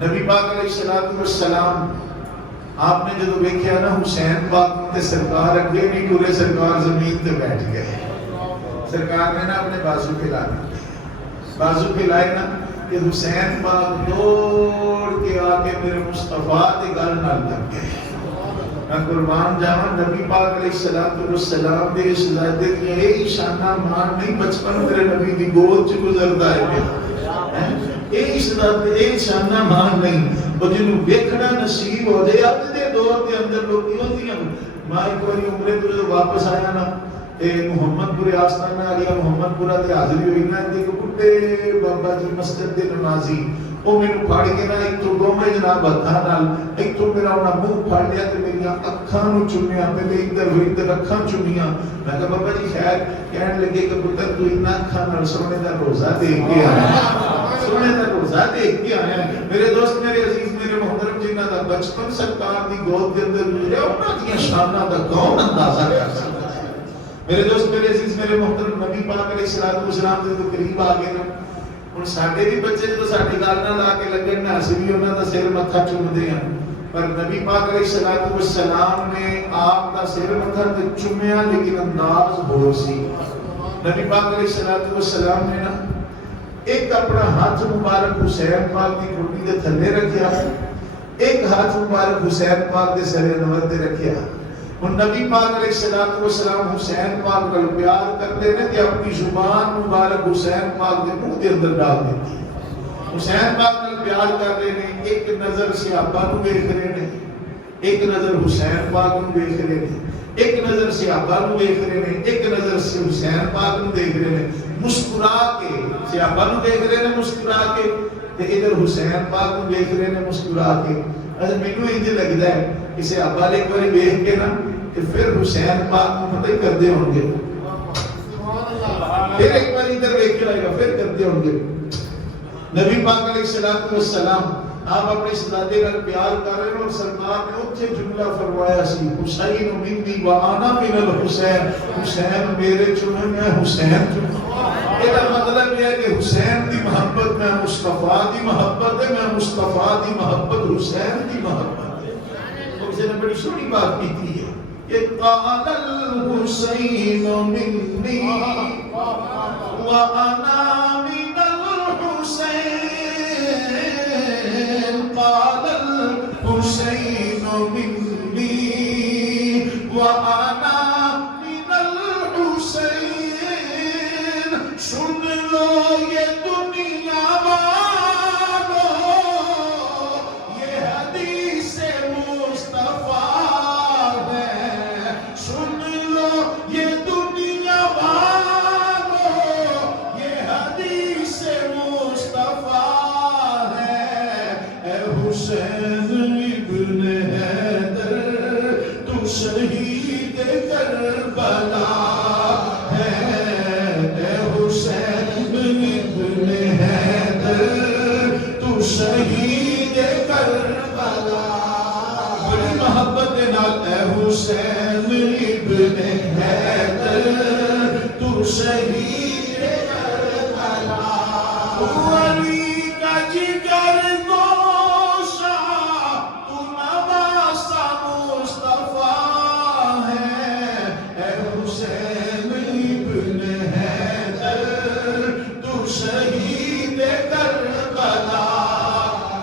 نبی پاک علیہ السلام آپ نے جدو دیکھا نا حسین پاک تے سرکار اگے نہیں ٹرے سرکار زمین تے بیٹھ گئے سرکار نے نا اپنے بازو پھیلائے نا کہ حسین پاک دوڑ کے آگے میرے مصطفیٰ دے گل نال لگ گئے میں قربان جاواں نبی پاک علیہ السلام دے اس لائدے کی اے شانہ مان نہیں بچپن میرے نبی دی گود چ گزردا ہے اے شانہ مان نہیں وہ جنوں ویکھنا نصیب ہو جائے اب دے دور دے اندر لوگ ہوندیاں میں ایک باری عمرے تو جب واپس آیا نا محمد پورے آستانہ آ گیا محمد پورا تے حاضری ہوئی نا ایک بڑے بابا جی مسجد دے نمازی وہ میں نے پھاڑ کے نا ایک تو دومے جناب ہتھاں نال ایک تو میرا انہاں منہ پھاڑ لیا تے میری اکھاں نو چومیا پہلے ادھر ہوئی ادھر اکھاں چومیا میں کہا بابا جی خیر کہنے لگے کہ پتر تو اتنا اکھاں نال سونے دا روزہ دیکھ کے آیا سونے دا روزہ دیکھ کے آیا میرے دوست میرے عزیز میرے محترم جنہاں دا بچپن سرکار دی گود کے اندر گزریا انہاں دیاں شاناں دا کون اندازہ کر سکتا ہے میرے دوست میرے عزیز میرے محترم نبی پاک علیہ السلام دے تو قریب آ گئے نا ہن ساڈے بھی بچے جدوں ساڈی گل نال آ کے لگے نا اسی بھی انہاں دا سر متھا چومدے ہیں پر نبی پاک علیہ السلام نے آپ دا سر متھا تے چومیا لیکن انداز ہور سی نبی پاک علیہ السلام نے نا ایک اپنا ہاتھ مبارک حسین پاک دی گھٹی دے تھلے رکھیا ایک ہاتھ مبارک حسین پاک دے سر انور تے رکھیا اور نبی پاک علیہ السلام حسین پاک کا پیار کرتے ہیں کہ اپنی زبان مبارک حسین پاک دے منہ دے اندر ڈال دیتی ہے حسین پاک کا پیار کر رہے ہیں ایک نظر صحابہ کو دیکھ رہے ہیں ایک نظر حسین پاک کو دیکھ رہے ہیں ایک نظر سے ابا نو دیکھ رہے ہیں، ایک نظر سے حسین پاک نو دیکھ رہے ہیں، مسکرا کے سے ابا نو دیکھ رہے ہیں مسکرا کے، تے ادھر حسین پاک نو دیکھ رہے ہیں مسکرا کے۔ اچھا مینوں انج لگدا ہے اسے ابا نے ایک بار دیکھ کے نا تے پھر حسین پاک نو پتہ ہی کردے ہون گے، پھر ایک بار ادھر دیکھ کے آئے گا پھر کردے ہون گے۔ نبی پاک علیہ السلام آپ اپنے شہزادے نال پیار کر رہے ہیں اور سرکار نے اتھے جملہ فرمایا سی حسین منی و انا من الحسین، حسین میرے چوں ہے میں حسین چوں۔ یہ مطلب یہ ہے کہ حسین دی محبت میں مصطفیٰ دی محبت ہے، میں مصطفیٰ دی محبت حسین دی محبت ہے۔ تو کسی نے بڑی سونی بات کی تھی ہے کہ قال الحسین منی و انا من الحسین، قال الحسین منی و انا من الحسین۔ سن لو یہ دنیا والو یہ حدیث مصطفیٰ ہے، سن لو یہ دنیا والو یہ حدیث مصطفیٰ ہے۔ اے حسین ابن حیدر تو شہید کربلا ہے، اے حسین ابن حیدر تو شہید کربلا۔ بڑی محبت نال اے حسین ابن حیدر تو شہید کربلا۔ علی کا جگر گوشہ تو نواسہ مصطفیٰ ہے، اے حسین ابن حیدر تو شہید کربلا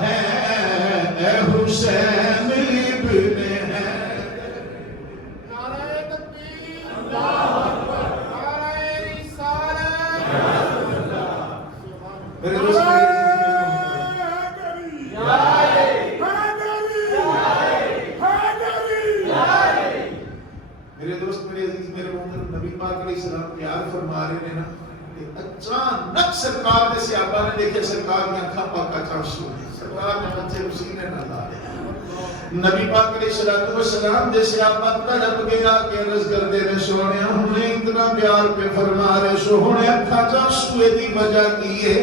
ہے، اے حسین ابن حیدر۔ نعرہ تکبیر، اللہ اکبر، نعرہ رسالت، میرے دوست میرے دوست میرے عزیز میرے محترم نبی پاک علیہ السلام پیار فرما رہے ہیں نا کہ اچانک سرکار نے صحابہ نے دیکھے سرکار کی آنکھاں پاکا چاشو ہیں، سرکار نے بچے سینے نہ ڈالے۔ نبی پاک علیہ السلام دے صحابہ تڑپ گیا کہ عرض کر دے رہے سونے ہم نے اتنا پیار پہ فرما رہے سونے آنکھاں چاشو دی وجہ کی ہے۔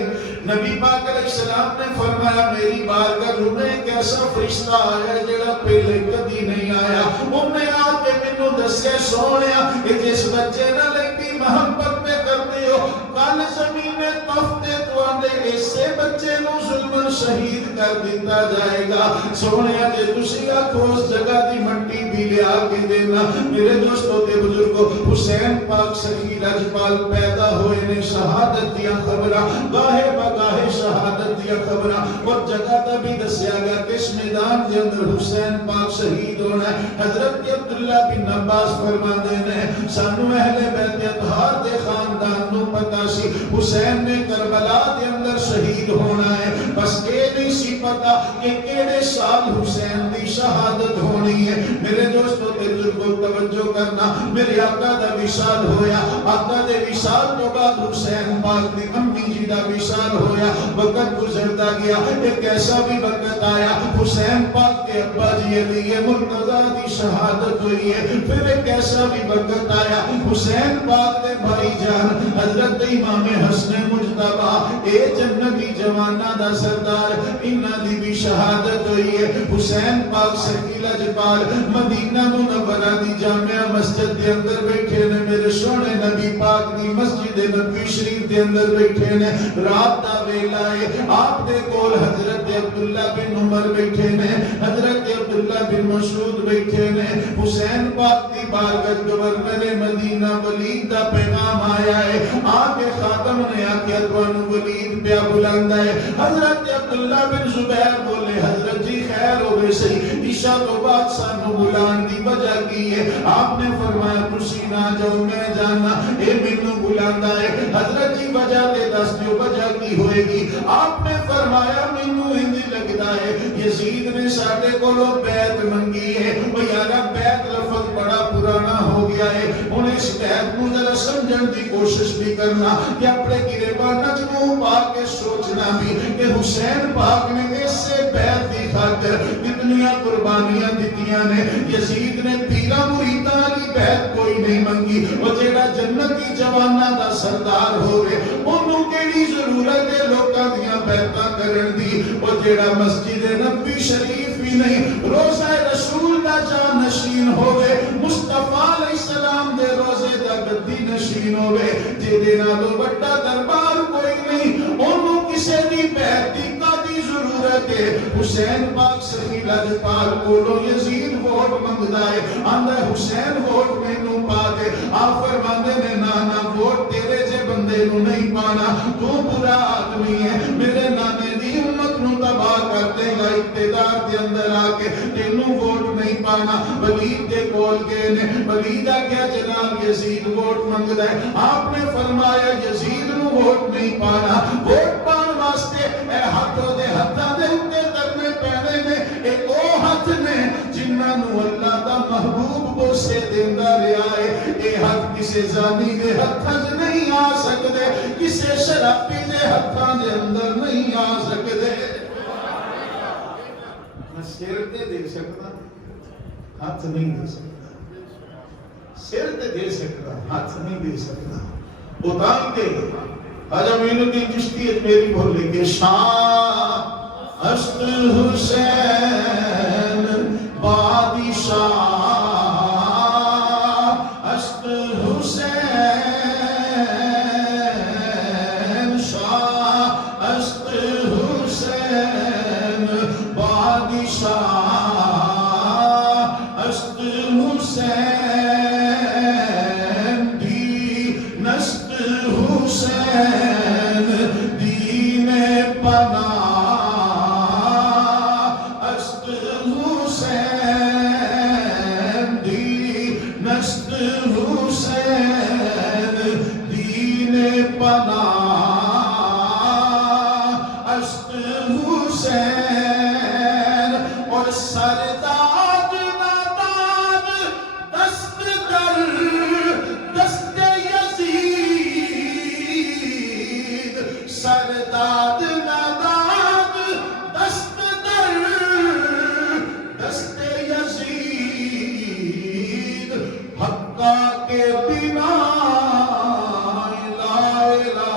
نبی پاک علیہ السلام نے فرمایا میری بارگاہ میں ایک ایسا فرشتہ آیا جڑا پہلے کبھی نہیں آیا، انہیں آ کے مینوں دسے سونیا کہ جس بچے نال ایڈی محبت میں کرتے ہو کل زمین تفتے تو آندے اسے بچے نو ظلم شہید کر دیتا جائے گا۔ سونیا جے تسی آکھو اس جگہ دی مٹی بھی لیا کے دینا۔ میرے دوستوں تے بزرگوں حسین پاک سخی لجپال پیدا ہوئے نے شہادت دیا خبراں گاہے گاہے شہادت دیا خبراں اور جگہ تا بھی دسیا گیا کہ اس میدان کے اندر حسین پاک شہید ہونا ہے۔ حضرت عبداللہ بن عباس فرماندے نے سانو اہل بیت اطہار دے خاندان نو پتہ سی حسین نے کربلا دے اندر شہید ہونا ہے، بس اے نہیں سی پتہ کہ کیڑے سال حسین دی شہادت ہونی ہے۔ میرے دوستو تے بزرگوں توجہ کرنا، میرے آقا دا وصال ہویا، آقا دے وصال تو بعد حسین پاک دی امی جی دا وصال ہویا، وقت گزرتا گیا، ایک ایسا بھی وقت آیا حسین پاک کے ابا جی علی مرتضیٰ دی شہادت ہوئی ہے۔ پھر ایک ایسا بھی وقت آیا حسین پاک دے بھائی جان حضرت امام حسن مجتبیٰ اے جنتی جوانہ دا سردار انہاں دی بھی شہادت ہوئی ہے۔ حسین پاک سخی لجپال مدینہ منورہ دی جامعہ مسجد دے اندر بیٹھے نے، میرے سونے نبی پاک دی مسجد نبوی شریف دے اندر بیٹھے نے، رات دا ویلا ہے، آپ دے کول حضرت عبداللہ بن عمر بیٹھے نے، حضرت عبداللہ بن مسعود بیٹھے نے۔ حسین پاک دی بارگاہ گورنر مدینہ ولید دا پیغام آیا ہے، آگے خاتم نے آکے اتوان ولید پیا بلند ہے۔ حضرت عبداللہ بن زبیر بولے حضرت جی خیر ہوئے صحیح، عشاء تو بعد سانو بلان دی وجہ کی ہے؟ آپ نے فرمایا تسی نہ جاؤ میں جانا، اے مینوں بلاندا ہے۔ حضرت جی وجہ دے دس دیو وجہ کی ہوئے گی؟ آپ نے فرمایا مینوں انج لگدا ہے یزید نے ساڈے کولوں بیعت منگی ہے، او یارا بیعت لفظ بڑا پرانا گیا ہے. ہن اس بیت نو ذرا سمجھن دی کوشش بھی کرنا کہ اپنے گریبان چ منہ پا کے سوچنا بھی کہ حسین پاک نے اس بیت دی خاطر کتنیاں قربانیاں دتیاں نے. یزید نے پیرا مریداں والی بیت کوئی نہیں منگی. وہ جیڑا جنتی جواناں دا سردار ہوے اونوں کیڑی ضرورت ہے لوکاں دیاں بیعتاں کرن دی. وہ جیڑا مسجد نبوی شریف بھی نہیں روزہ رسول دا جانشین ہوے مصطفیٰ علیہ السلام دے روزے دا گدی نشین ہوے جے نالوں بڑا دربار کوئی نہیں اونوں کسے دی بیعت دی کادی ضرورت ہے. حسین پاک صحیح لجپال کولوں یزید ووٹ منگدا ہے آندا ہے حسین ووٹ مینوں پا دے. آپ فرماندے نے نا ووٹ تیرے جے بندے نوں نہیں پانا تو برا آدمی ہے میرے نانے دی امت نوں تباہ کر دے گا اقتدار دے اندر آ کے تینوں ووٹ نہیں پانا. ولید دے کول گئے نے ولید کیا جناب یزید ووٹ منگدا ہے. آپ نے فرمایا یزید نوں ووٹ نہیں پانا ووٹ پان واسطے اے ہاتھوں دے ہتھاں دے اوتے کرنے پینے نے. اے او ہاتھ نے جنہاں نوں اللہ دا محبوب بوسے دیندا رہیا ہے. اے ہاتھ کسے زانی دے ہتھاں وچ نہیں آ سکدے کسے شرابی دے ہتھاں دے اندر نہیں آ سکدے. میں سر تے دے سکدا ہاتھ نہیں دے سکتا. سر تے دے سکتا ہاتھ نہیں دے سکتا. اتان کے خواجہ معین الدین چشتی میری بولے کہ شاہ است حسین بادشاہ است حسین شاہ است حسین بادشاہ است حسین دین است حسین دین پناہ است حسین دین است حسین دین پناہ است حسین. اور سرداد ناداد دست در دست یزید سرداد ناداد دست در دست یزید حقا کے بنا لا الہ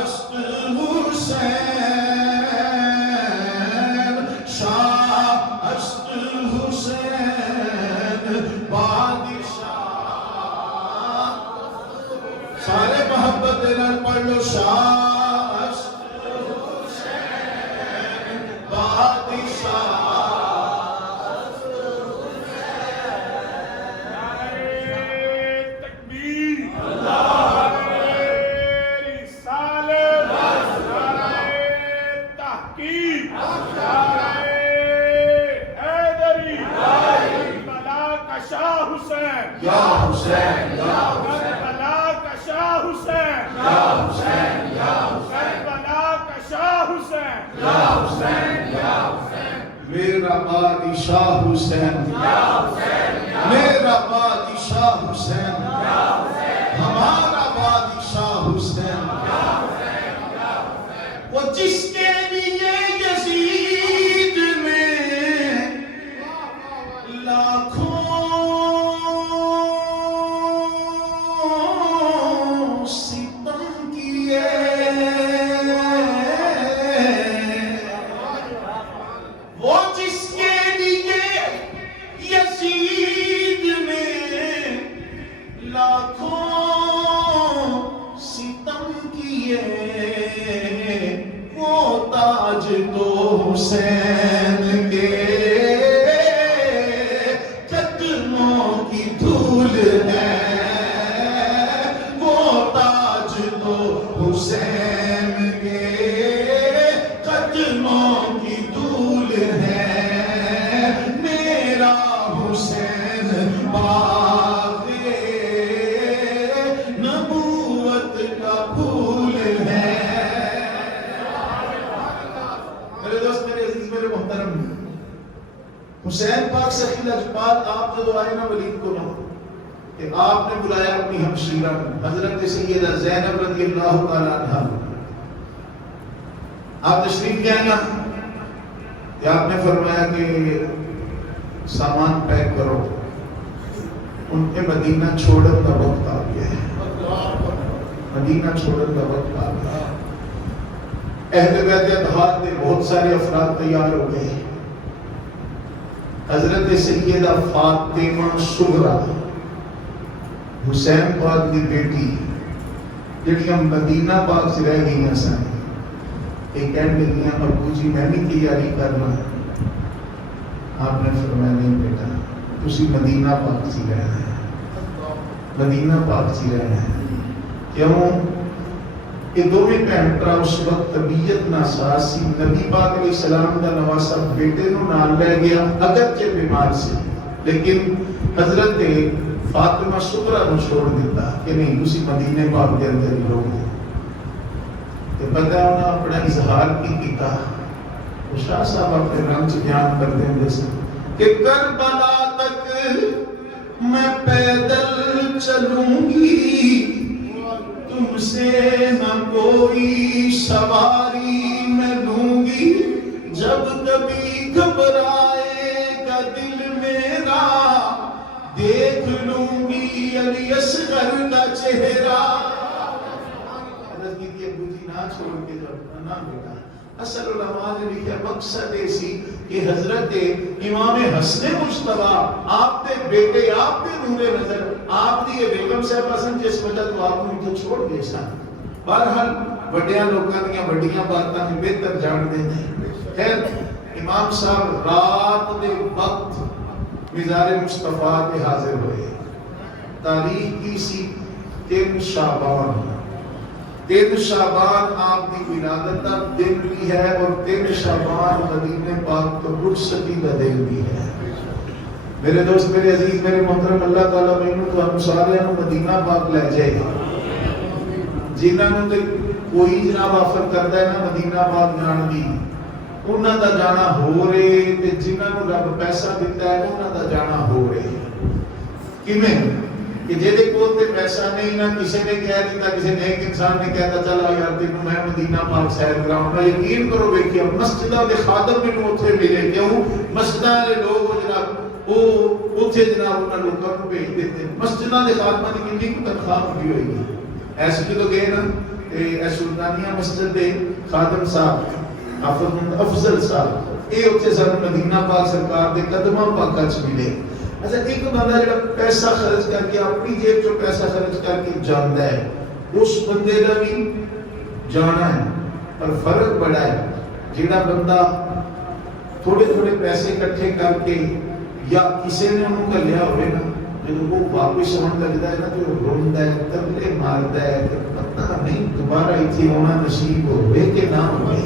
است حسین شاہ است حسین بادشاہ. سارے محبت دینا پڑھ لو شاہ است حسین بادشاہ. یا حسین یا کربلا کا شاہ حسین یا حسین یا کربلا کا شاہ حسین یا حسین یا حسین میرا بادشاہ حسین یا حسین میرا بادشاہ حسین یا حسین ہمارا بادشاہ حسین یا حسین یا حسین. وہ جس کے لیے یزید میں لاکھوں ستم کیے وہ جس کے لیے یزید میں لاکھوں ستم کیے وہ تاج تو حسین کے قدموں کی دھول ہے وہ تاج تو حسین کے قدموں کی دھول ہے میرا حسین باغ نبوت کا پھول ہے. میرے دوست میرے عزیز میرے محترم حسین پاک سخی لجپال آپ جب آئے نا ولید کو نا کہ آپ نے بلایا اپنی ہمشیرہ حضرت سیدہ زینب رضی اللہ تعالیٰ عنہ، آپ تشریف لے آئے نا کہ آپ نے فرمایا کہ سامان پیک کرو، ان کے مدینہ چھوڑن کا وقت آ گیا ہے، مدینہ چھوڑن کا وقت آ گیا ہے۔ اہل بیت اتحاد کے بہت سارے افراد تیار ہو گئے، حضرت سیدہ فاطمہ صغرا حسین پاک کی بیٹی جڑیاں مدینہ پاک سے رہ گئی سن، یہ کہنے لگیاں ابو جی میں بھی تیاری کرنا، آپ نے فرمایا نہیں بیٹا تسی مدینہ پاک سے رہنا ہے، مدینہ پاک سے رہنا ہے۔ کیوں؟ کہ دونوں بہن بھرا اس وقت طبیعت ناساز سی، نبی پاک علیہ السلام کا نواسا بیٹے نو نال لے گیا اگرچہ بیمار سی، لیکن حضرت فاطمہ صغرا نو چھوڑ دیتا کہ نہیں تسی مدینے پاک کے اندر ہی رہو گے۔ تو پتہ انہاں اپنا اظہار کی کیتا، شاہ صاحب اپنے رنگ بیان کر دیں جیسے کہ کربلا تک میں پیدل چلوں گی، تم سے نہ کوئی سواری میں لوں گی، جب کبھی گھبرائے گا دل میرا دیکھ لوں گی علی اصغر کا چہرہ۔ حضرت کی ابو جی نہ چھوڑ کے جب نہ بیٹا، اصل علماء نے لکھا مقصد ایسی کہ حضرت امام حسن مجتبی آپ دے بیٹے آپ دے نور نظر آپ دی بیگم صاحب حسن جس وجہ تو آپ کو اتنے چھوڑ گئے سن۔ بہرحال بڑیاں لوگوں دیا بڑیاں باتاں میں بہتر جان دیتے ہیں۔ خیر امام صاحب رات دے وقت مزار مصطفیٰ کے حاضر ہوئے، تاریخ کی سی 3 شعبان، 3 شعبان آپ کی ولادت کا دن بھی ہے اور 3 شعبان مدینہ پاک تو رخصتی کا دن بھی ہے۔ میرے دوست میرے عزیز میرے محترم، اللہ تعالیٰ میں تو ہم سارے مدینہ پاک لے جائے گا، جنہوں نے کوئی جناب آفر کرتا ہے نا مدینہ پاک جان دی انہوں دا جانا ہو رہے، جنہوں نے رب پیسہ دیتا ہے انہوں دا جانا ہو رہے۔ کیویں کہ جیدے کول تے پیسہ نہیں نہ کسی نے کہہ دیتا، کسی نیک انسان نے کہتا چلا یار تینوں میں مدینہ پاک سیر کراؤں گا، یقین کرو ویکھیا مسجداں دے خادم مینوں اوتھے ملے، کیوں مسجداں دے لوگ جناب وہ اوتھے جناب انہاں لوکاں نوں بھیج دیتے، مسجداں دے خادماں دی کتنی تنخواہ ہوندی ہوئے گی۔ ایسے جدوں گئے نا اے سلطانیہ مسجد دے خادم صاحب افضل صاحب اے اوتھے سانوں مدینہ پاک سرکار دے قدماں پاکاں چ ملے۔ اچھا ایک بندہ جڑا پیسہ خرچ کر کے اپنی جیب چوں پیسہ خرچ کر کے جاندا ہے اس بندے دا بھی جانا ہے، پر فرق بڑا ہے جڑا بندہ تھوڑے تھوڑے پیسے اکٹھے کر کے یا کسی نے انہوں گھلیا ہوئے نا جب وہ واپس آن لگتا ہے نا تو روندا ہے، ترلے ماردا ہے کہ پتہ نہیں دوبارہ اتنے ہونا نصیب ہوئے کہ نہ ہوئے۔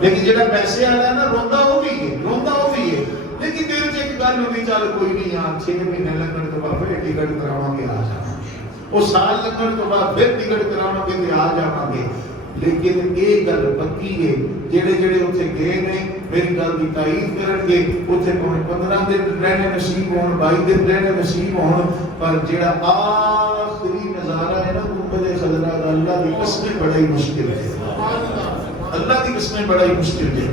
لیکن جڑا پیسے والا ہے نا روندا وہ بھی ہے، روندا وہ بھی ہے، لیکن دل چ ایک گل ہوندی چل کوئی نہیں یار 6 مہینے لگن تو بعد پھر ٹکٹ کراواں گے آ جاواں گے، وہ سال لگن تو بعد پھر ٹکٹ کراواں گے تے آ جاواں گے۔ لیکن ایک گل پکی ہے جڑے جڑے اوتھے گئے نے میری گل دی تائید کرن گے، اوتھے 15 دن رہنے نصیب ہون 22 دن رہنے نصیب ہون، پر جڑا آخری نظارہ ہے نا گنبد خضرا دا اللہ دی قسم بڑا ہی مشکل ہے، اللہ کی قسمیں بڑا ہی مشکل ہے۔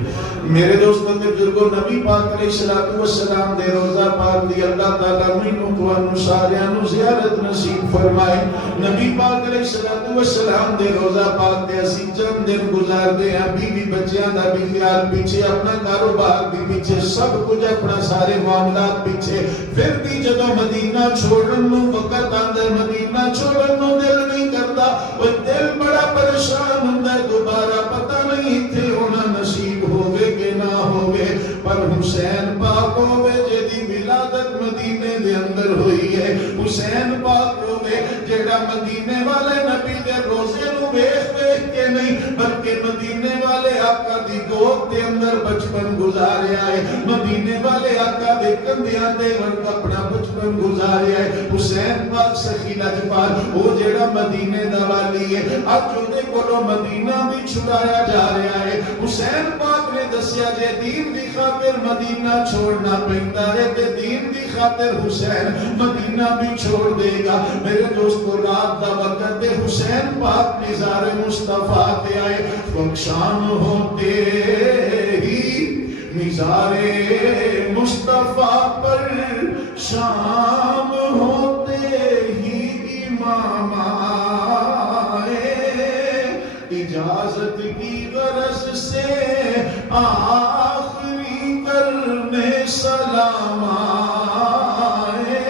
میرے دوستوں کے بزرگوں نبی پاک علیہ السلام دے روزہ پاک دی اللہ تعالیٰ مینوں تانوں ساریاں نوں زیارت نصیب فرمائے۔ نبی پاک علیہ السلام دے روزہ پاک تے اسی چند دن گزاردے ہیں، بیوی بچیاں دا بھی خیال پیچھے، اپنا کاروبار بھی پیچھے، سب کچھ اپنا سارے معاملات پیچھے، پھر بھی جدوں مدینہ چھوڑن نوں وقت آندا ہے، مدینہ چھوڑن نوں دل نہیں کردا، وہ دل بڑا پریشان ہوندا ہے، دوبارہ پتہ نہیں ایتھے ہونا نصیب ہوگے کہ نہ ہوگے، پر حسین پاک ہوئے جیدی ولادت مدینے دے اندر ہوئی ہے، حسین پاک ہوئے جیڑا مدینے والے نبی دے روزے نو ویکھ کے نہیں بلکہ مدینے والے آقا دی گود دے اندر بچپن گزاریا ہے، مدینے والے آقا دے کندھیاں دے ورگ اپنا بچپن گزاریا ہے۔ حسین پاک سخی لجپال وہ جیڑا مدینے دا والی ہے، اج اودے کولوں مدینہ بھی چھڑایا جا رہا ہے۔ حسین پاک نے نے دسیا جے دین دی خاطر مدینہ چھوڑنا پیندا ہے تے دین دی خاطر حسین مدینہ بھی چھوڑ دے گا. میرے دوستو رات دا وقت تے حسین پاک نظار مصطفیٰ تے آئے. شام ہوتے ہی نظار مصطفیٰ پر شام ہوتے ہی امام آئے. اجازت کی غرض سے آخری کرنے سلام آئے.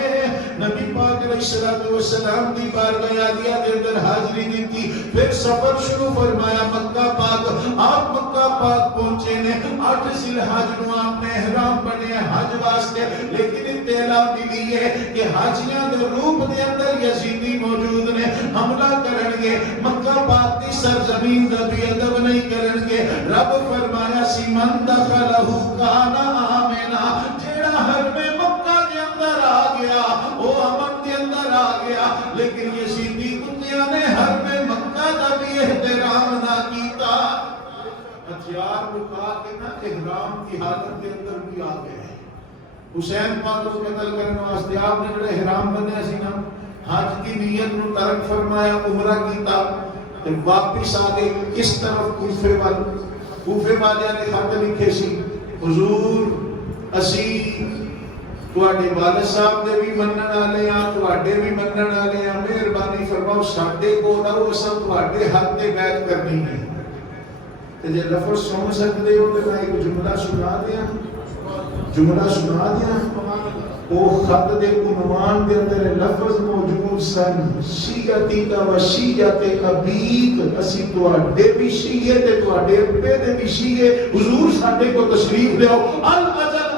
نبی پاک علیہ السلام دی بارگاہ عالیہ دے اندر حاضری دیتی. پھر سفر شروع فرمایا مکہ پاک. آپ مکہ پاک پہنچے نے 8 ذی الحج نو آپ نے احرام بنے حج واسطے. لیکن اطلاع ملی ہے کہ حاجیاں دے روپ دے اندر یزیدی موجود نے, حملہ کرن گے, مکہ پاک دی سرزمین دا بھی ادب نہیں کرن گے. رب فرمایا سی من دخلہ کان آمنا, جیڑا حرم مکہ دے اندر آ گیا وہ امن دے اندر آ گیا. لیکن یزیدی کتیاں نے حرم مکہ دا بھی احترام نہ کیتا. ہتھیار لکا کے نہ احرام کی حالت کے اندر بھی آ گئے. حسین پاک کو قتل کرنے واسطے آپ نے جڑے احرام بنے سی نا, حج کی نیت نو ترک فرمایا, عمرہ کیتا, واپس آ گئے کس طرف کوفے وال. کوفے والے نے خط لکھے سی حضور اسی تواڈے والد صاحب دے بھی منن والے ہاں, تواڈے بھی منن والے ہاں, مہربانی فرماؤ ساڈے کول آؤ, اساں تواڈے حق تے بیعت کرنی ہے. تے جے لفظ سن سکدے ہو تے میں ایک جملہ سنا دیاں, جملہ سنا دیا. وہ خط دے عنوان دے اندر لفظ موجود سن شیعتی کا و شیعت ابیک, اسی تواڈے بھی شیعے تے تواڈے ابے دے بھی شیعے. حضور ساڈے کو تشریف لے آؤ. الاجل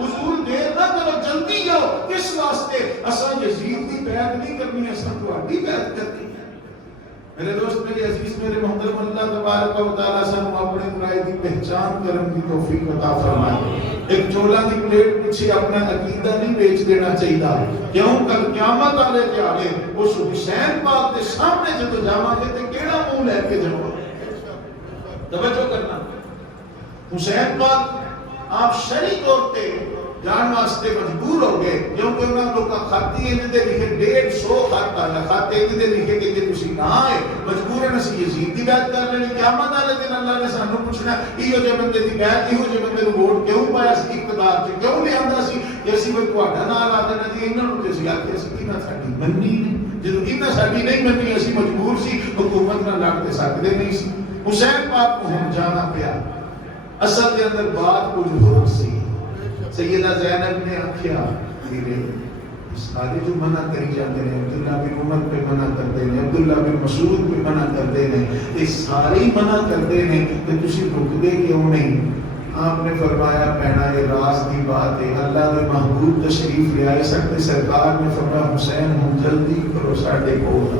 حضور دیر نہ کرو, جلدی آؤ. کس واسطے؟ اساں یزید دی بیعت نہیں کرنی, اساں تواڈی بیعت کرنی. میرے دوست میرے عزیز میرے محترم, اللہ تبارک و تعالیٰ سانو اپنے مرائے دی پہچان کرن کی توفیق عطا فرمائے. ایک چولا دی پلیٹ پیچھے اپنا عقیدہ نہیں بیچ دینا چاہیے. کیوں کل قیامت والے دیہڑے اس حسین پاک کے سامنے جب جاواں گے تے کیڑا منہ لے کے جاواں. توجہ کرنا, حسین پاک آپ شرعی طور تے جان واسطے مجبور ہو گئے کیونکہ انہاں لوکاں خط ہی دے لکھے 150 خط آیا. خط دے لکھے کہ جے تسی نہ آئے مجبورن اسی یزید دی بیعت کر لینی. قیامت والے دن اللہ نے سانو پوچھنا ایو جے بندے دی بیعت, ایو جے بندے نو ووٹ کیوں پایا سی, اقتدار تے کیوں لے آندا سی کہ اسی کوئی تہاڈا نام لا دینا جی انہاں نوں تے سی آکھیا اسی انہاں ساڈی مننی نہیں. جدوں انہاں ساڈی نہیں مننی اسی مجبور سی, حکومت نال لڑ تے سکدے نہیں سی. حسین پاک کو ہن جانا پیا. اصل دے اندر بات کچھ ہور سی. سیدہ زینب نے آکھیا میرے سارے جو منع کری جاتے ہیں, عبداللہ بن عمر پہ منع کرتے ہیں, عبداللہ بن مسعود پہ منع کرتے ہیں, یہ سارے ہی منع کرتے ہیں کہ تسی رکدے کیوں نہیں. آپ نے فرمایا بہنا یہ راز دی بات ہے, اللہ کے محبوب تشریف لے آئے سکتے. سرکار نے فرمایا حسین ہم جلدی کرو ساڈے کول.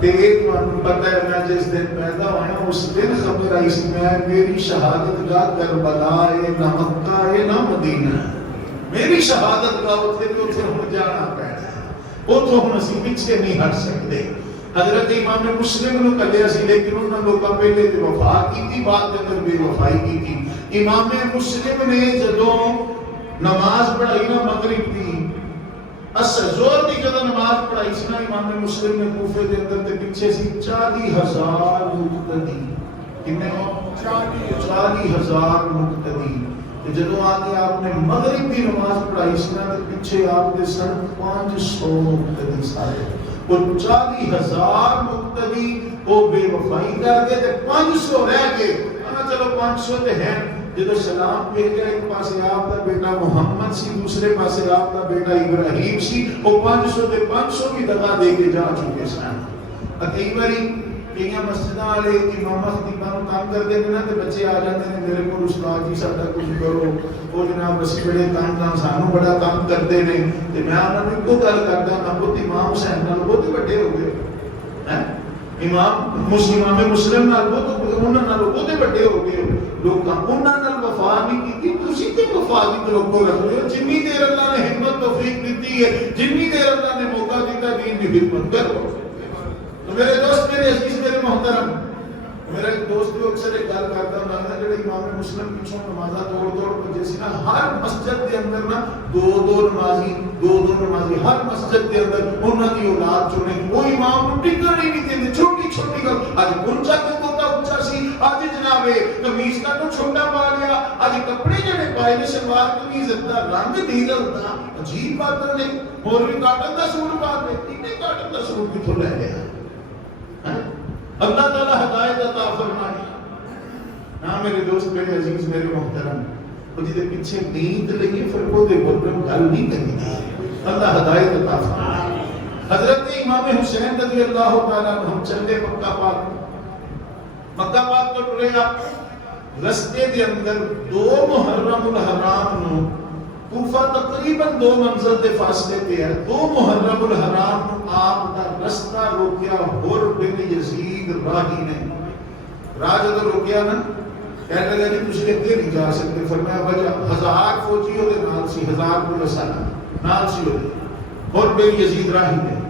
تے تانوں پتہ ہے میں جس دن پیدا ہویا اس دن خبر آئی سی میں میری شہادت گاہ کربلا ہے, نہ مکہ ہے نہ مدینہ. میری شہادت گاہ اتھے تے اتھے ہن جانا پینا, اتھوں ہن اسی پیچھے نہیں ہٹ سکتے. حضرت امام مسلم نو کلیا سی لیکن انہاں لوکاں پہلے تے وفا کیتی, بعد دے اندر بے وفائی کیتی. امام مسلم نے جدوں نماز پڑھائی نا مغرب دی اثر زور کی جدہ نماز پڑھائی سی نا, امام مسلم نے کوفے دے اندر تے پیچھے سی 40,000 مقتدی. کتنے ہو 40,000 مقتدی. جدوں آگے آپ نے مغرب کی نماز پڑھائی سی نا تے پیچھے آپ دے سن 500 مقتدی سارے. وہ 40,000 مقتدی وہ بے وفائی کر گئے تے 500 رہ گئے. چلو 500 تے ہیں. جدو سلام بھیجا ایک پاسے آپ کا بیٹا محمد سی, دوسرے پاسے آپ کا بیٹا ابراہیم سی, وہ 500 تے 500 بھی دگا دے کے جا چکے سن. کئی باری کئی مسجداں والے امام خطیباں نوں کام کردے نے نا تے بچے آ جاندے نے میرے کول استاد جی ساڈا کچھ کرو. وہ جناب اسی بڑے کام سانوں بڑا کام کردے نے تے میں انہاں نوں اکو گل کردا ہاں کہ امام حسین نال بہت وڈے ہو گئے ہیں. امام مسلم نال بہت انہاں نال بہت وڈے ہو گئے. لوکاں انہاں نال وفا نہیں کیتی, تسی تے وفا دی توقع رکھدے ہو. جنی دیر اللہ نے ہمت توفیق دیتی ہے, جنی دیر اللہ نے موقع دیتا دین دی خدمت کرو. تو میرے دوست میرے عزیز میرے محترم, میرے دوست تو اکثر ایک گل کرتا ہوں نا جڑے امام مسلم پیچھوں نمازاں توڑ توڑ بجے سی نا ہر مسجد دے اندر نا دو نمازی ہر مسجد دے اندر انہاں دی اولاد چنے وہ امام نوں ٹکن ہی نہیں دیندے چھوٹی چھوٹی گل اج گنجا تے توتا اونچا سی اج جناب قمیص دا تو چھوٹا پا لیا اج کپڑے جڑے پائے نے شلوار قمیض دا رنگ نہیں رلدا عجیب بات ہے اور بھی کاٹن دا سوٹ پا کے کتنے کاٹن دا سوٹ کتھوں لے گیا اللہ تعالی ہدایت عطا فرمائے نا میرے دوست میرے عزیز میرے محترم وہ جی پیچھے نیند لگی پھر وہ دے بولن گل نہیں کرنی اللہ ہدایت عطا فرمائے حضرت امام حسین رضی اللہ تعالی عنہ چلے مکہ پاک تو ٹرے آپ رستے دے اندر 2 محرم الحرام نو کوفہ تقریباً 2 منزل دے فاصلے تے ہے 2 محرم الحرام نو آپ دا رستہ روکیا حر بن یزید راہی نے راہ جدو روکیا نا کہنے لگا کہ تجھے اگے نہیں جا سکتے فرمایا وجہ 1000 فوجی ہو دے نال سی 1000 پولیس والا نال سی ہو دے حر بن یزید راہی نے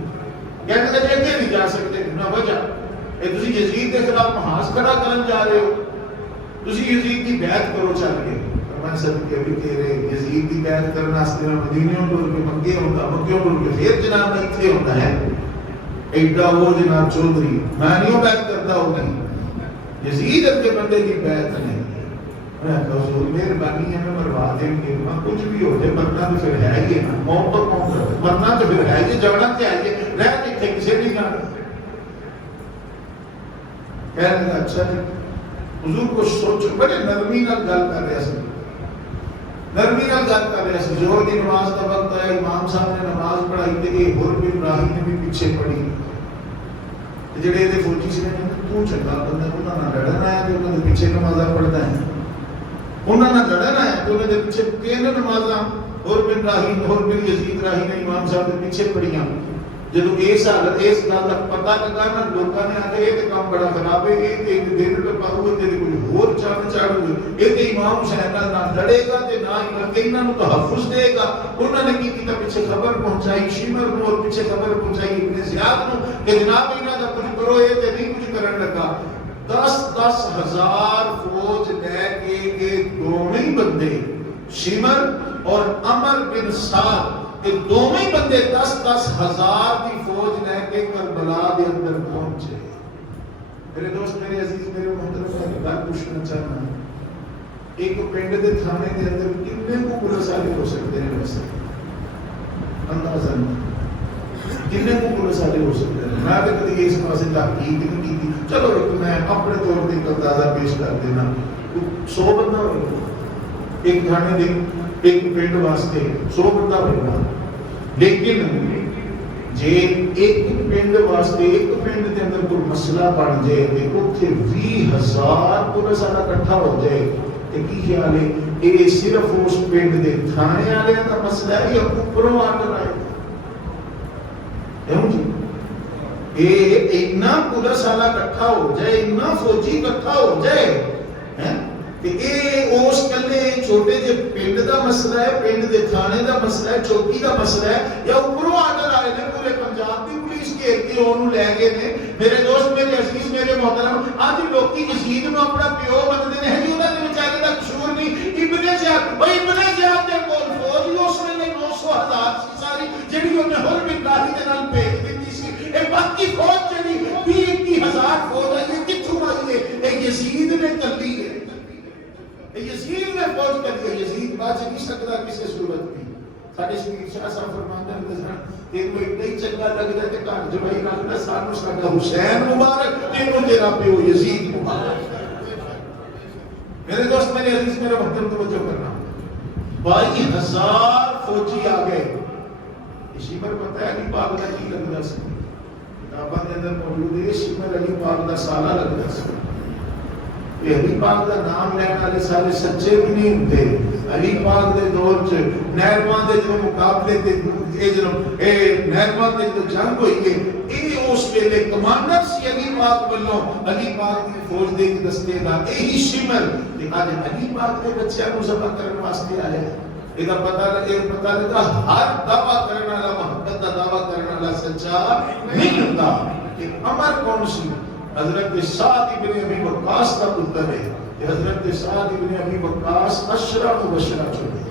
کہنے لگا کہ اگے نہیں جا سکتے نہ وجہ اے تسی یزید کے خلاف محاذ کھڑا کرن جا رہے ہو تسی یزید کی بیعت کرو چل کے میں سب کے بھی کہہ رہے یزید کی بیعت کرنا واسطے مدینہ ٹر کے مکے ہوندا مکے ٹر کے پھر جناب ایتھے ہوندا ہے ایڈا وہ جناب چودھری میں نہیں بیعت کرتا ہوگی یزید کے بندے کی بیعت نہیں میں کہا حضور مہربانی ہے میں مروا دیں گے میں کچھ بھی ہو جائے مرنا تو پھر ہے ہی نا موت تو کون مرنا تو پھر ہے ہی جانا چاہیے رہ کے کسی نہیں جانا کہنے لگا اچھا جی حضور کو سوچو بڑے نرمی نال گل کر رہے ہیں نرمی نال گل کر رہے ہیں ظہر کی نماز کا وقت ہے امام صاحب نے نماز پڑھائی تے یہ حر بن راہی نے بھی پیچھے پڑھی جڑے یہ فوجی سے تو چنگا بندہ انہاں نال لڑنا ہے تے انہاں دے پیچھے نمازاں پڑھدا ہے انہاں نال لڑنا ہے تے انہاں دے پیچھے 3 نمازاں حر بن راہی حر بن یزید راہی نے امام صاحب دے پیچھے پڑھیاں جدو اس حالت اس گل کا پتہ لگا نا لوگوں نے آ کے یہ کام بڑا خراب ہے یہ دن ٹپا ہوئے تے کوئی ہور چڑھ چڑھ ہوئے یہ تے امام حسین نہ لڑے گا تے نہ ہی انہاں نوں تحفظ دے گا انہوں نے کی کیتا پیچھے خبر پہنچائی شمر کو اور پیچھے خبر پہنچائی ابن زیاد نوں کہ جناب انہاں دا کچھ کرو یہ تے نہیں کچھ کرن لگا 10,000 فوج لے کے دونوں بندے شمر اور عمر بن سعد کہ دونوں بندے 10,000 کی فوج لے کے کربلا دے اندر پہنچے میرے دوست میرے عزیز میرے محترم میں بات پوچھنا چاہتا ہوں ایک پنڈ دے تھانے دے اندر کتنے کو پولیس والے ہو سکتے ہیں ویسے اندازہ کتنے کو پولیس والے ہو سکتے ہیں میں تو کبھی اس پاس تحقیق نہیں کی تھی چلو میں اپنے طور پہ ایک اندازہ پیش کر دینا 100 بندہ ہوگا ایک تھانے دے ایک پنڈ واسطے 100 بندہ ہوگا لیکن جے ایک پنڈ واسطے ایک پنڈ دے اندر کوئی مسئلہ بن جائے تے اوتھے 20,000 پولیس والا اکٹھا ہو جائے تے کی خیال ہے اے صرف اس پنڈ دے تھانے والے دا مسئلہ ہے یا اوپروں آرڈر آئے ایوں جی اے اتنا پولیس والا اکٹھا ہو جائے اتنا فوجی اکٹھا ہو جائے ہیں کہ اے اس کلے چھوٹے جے پنڈ دا مسئلہ ہے پنڈ دے تھانے دا مسئلہ ہے چوکی دا مسئلہ ہے یا اوپروں آرڈر آئے نے پورے پنجاب دی پولیس کے کے اونوں لے گئے نے میرے دوست میرے عزیز میرے محترم اج لوکی یزید نو اپنا پیو مانتے ہیں جی انہاں دے بیچارے دا قصور نہیں ابن زیاد بھائی ابن زیاد دے کول فوج اس نے 900,000 ساری جڑی انہیں حر بن راہی دے نال بھیج دتی سی اے باقی فوج جڑی 20,000 فوج ہے یہ کتھوں آئی ہے اے یزید نے کلی ہے یزید نے فوج کر دیا یزید بچ نہیں سکتا کسی صورت بھی ساڈے شہید شاہ صاحب فرماتے ہیں کہ کوئی نہیں چنگا لگدا ہے کہ گھر جوائی رکھدا سانو ساڈا حسین مبارک تینوں تیرا پیو یزید مبارک میرے دوست میرے عزیز میرے محترم توجہ کرنا 22,000 فوجی آ گئے شمر پتہ ہے علی پاک دا کی لگدا سی کتاباں دے اندر موجود ہے شمر علی پاک دا سالہ لگدا سی علی پاک دا نام لینے والے سارے سچے بھی نہیں ہوتے علی پاک دے دور چ نہروان دے جو مقابلے تے اے جو نہروان دے جو جنگ ہوئی ہے اے اس ویلے کمانڈر سی علی پاک والوں علی پاک دی فوج دے دستے دا یہی شمر کہ اج علی پاک دے بچیاں نوں ذبح کرنے واسطے آیا ہے یہ پتہ لگا ہر دعویٰ کرنے والا محبت کا دعویٰ کرنے والا سچا نہیں ہوتا کہ عمر کون سی حضرت سعد ابن ابی وقاص کا پتر ہے کہ حضرت سعد ابن ابی وقاص اشرف مبشرہ چنے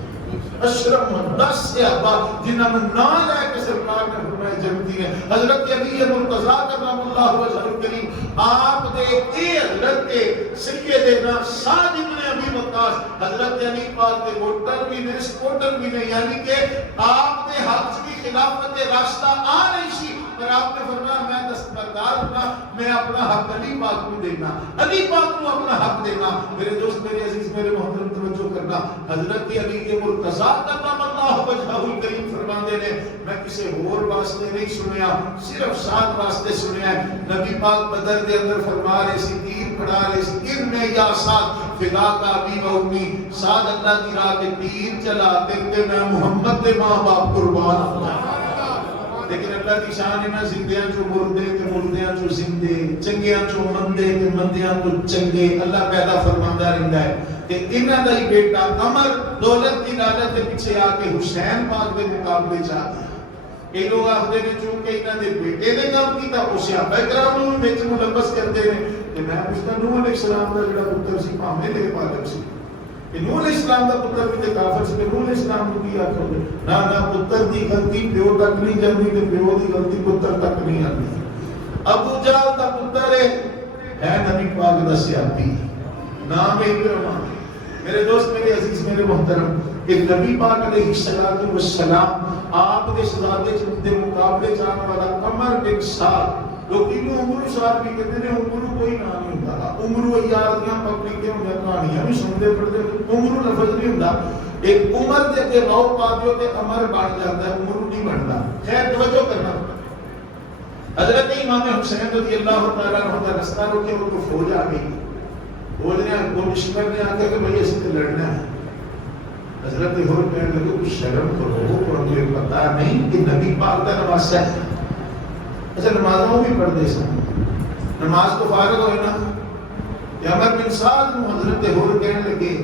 اشرف 10 صحابہ جنہاں نے نام لے کے سرکار نے فرمایا جنتی ہیں. حضرت علی مرتضیٰ کرم اللہ وجہ الکریم آپ دے اے حضرت سیدنا سعد ابن ابی وقاص حضرت علی پاک دے ووٹر بھی نے سپورٹر بھی نے یعنی کہ آپ دے حق کی خلافت راستہ آ رہی سی پر آپ نے فرمایا میں دستبردار ہونا میں اپنا حق علی پاک کو دینا علی پاک کو اپنا حق دینا. میرے دوست میرے عزیز میرے محترم توجہ کرنا حضرت علی مرتضیٰ کرم اللہ وجہ الکریم فرماندے نے میں کسی اور واسطے نہیں سنیا صرف سات واسطے سنیا ہے. نبی پاک بدر دے اندر فرما رہے سی تیر پڑھا رہے سی ارنے یا سعد فدا کا ابی و امی سعد اللہ کی راہ کے تیر چلا تے میں محمد دے ماں باپ قربان ہوں. لیکن اللہ کی شان ہے نا زندیاں جو مردے تے مردیاں جو زندے چنگیاں جو مندے تے مندیاں تو چنگے اللہ پیدا فرماندا رہندا ہے کہ انہاں دا ہی بیٹا عمر دولت کی لالچ دے پیچھے آ کے حسین پاک دے مقابلے چ آ گیا. یہ لوگ آخر نے چونکہ انہاں دے بیٹے نے کام کیتا وہ صحابہ کرام نوں وچ ملوث کرتے ہیں کہ میں پوچھدا نوح علیہ السلام دا جڑا پتر سی بھاویں دے پالک سی نوح علیہ السلام دا پتر بھی تے کافر سی نوح علیہ السلام کو کی آکھو گے نہ پتر دی غلطی پیو تک نہیں جاندی تے پیو دی غلطی پتر تک نہیں آندی. ابو جہل دا پتر ہے نبی پاک دا صحابی نام ہے ابراہیم. میرے دوست میرے عزیز میرے محترم کہ نبی پاک علیہ السلام آپ دے شہادت دے مقابلے جانے والا عمر بن سعد لوگ انہوں عمر سعد بھی کہتے ہیں عمر کوئی نام نہیں ہوتا عمر ایار دیاں پبلک کے ہونے کہانیاں بھی سنتے پڑھتے عمر لفظ نہیں ہوتا. ایک عمر دے کے راؤ پادیوں تے عمر بن جاتا ہے عمر نہیں بنتا. خیر توجہ کرنا حضرت امام حسین رضی اللہ تعالیٰ عنہ کا رستہ روکے وہ تو فوج آ گئی. فوج نے وہ مشکل نے آ کے کہ بھائی اسے لڑنا ہے. حضرت ہور کہنے لگے کچھ شرم کرو اور مجھے پتا نہیں کہ نبی پاک کا نواسہ ہے. اچھا نمازوں بھی پڑھتے سن نماز تو فارغ ہوئے نا کہ عمر بن سعد کو حضرت ہور کہنے لگے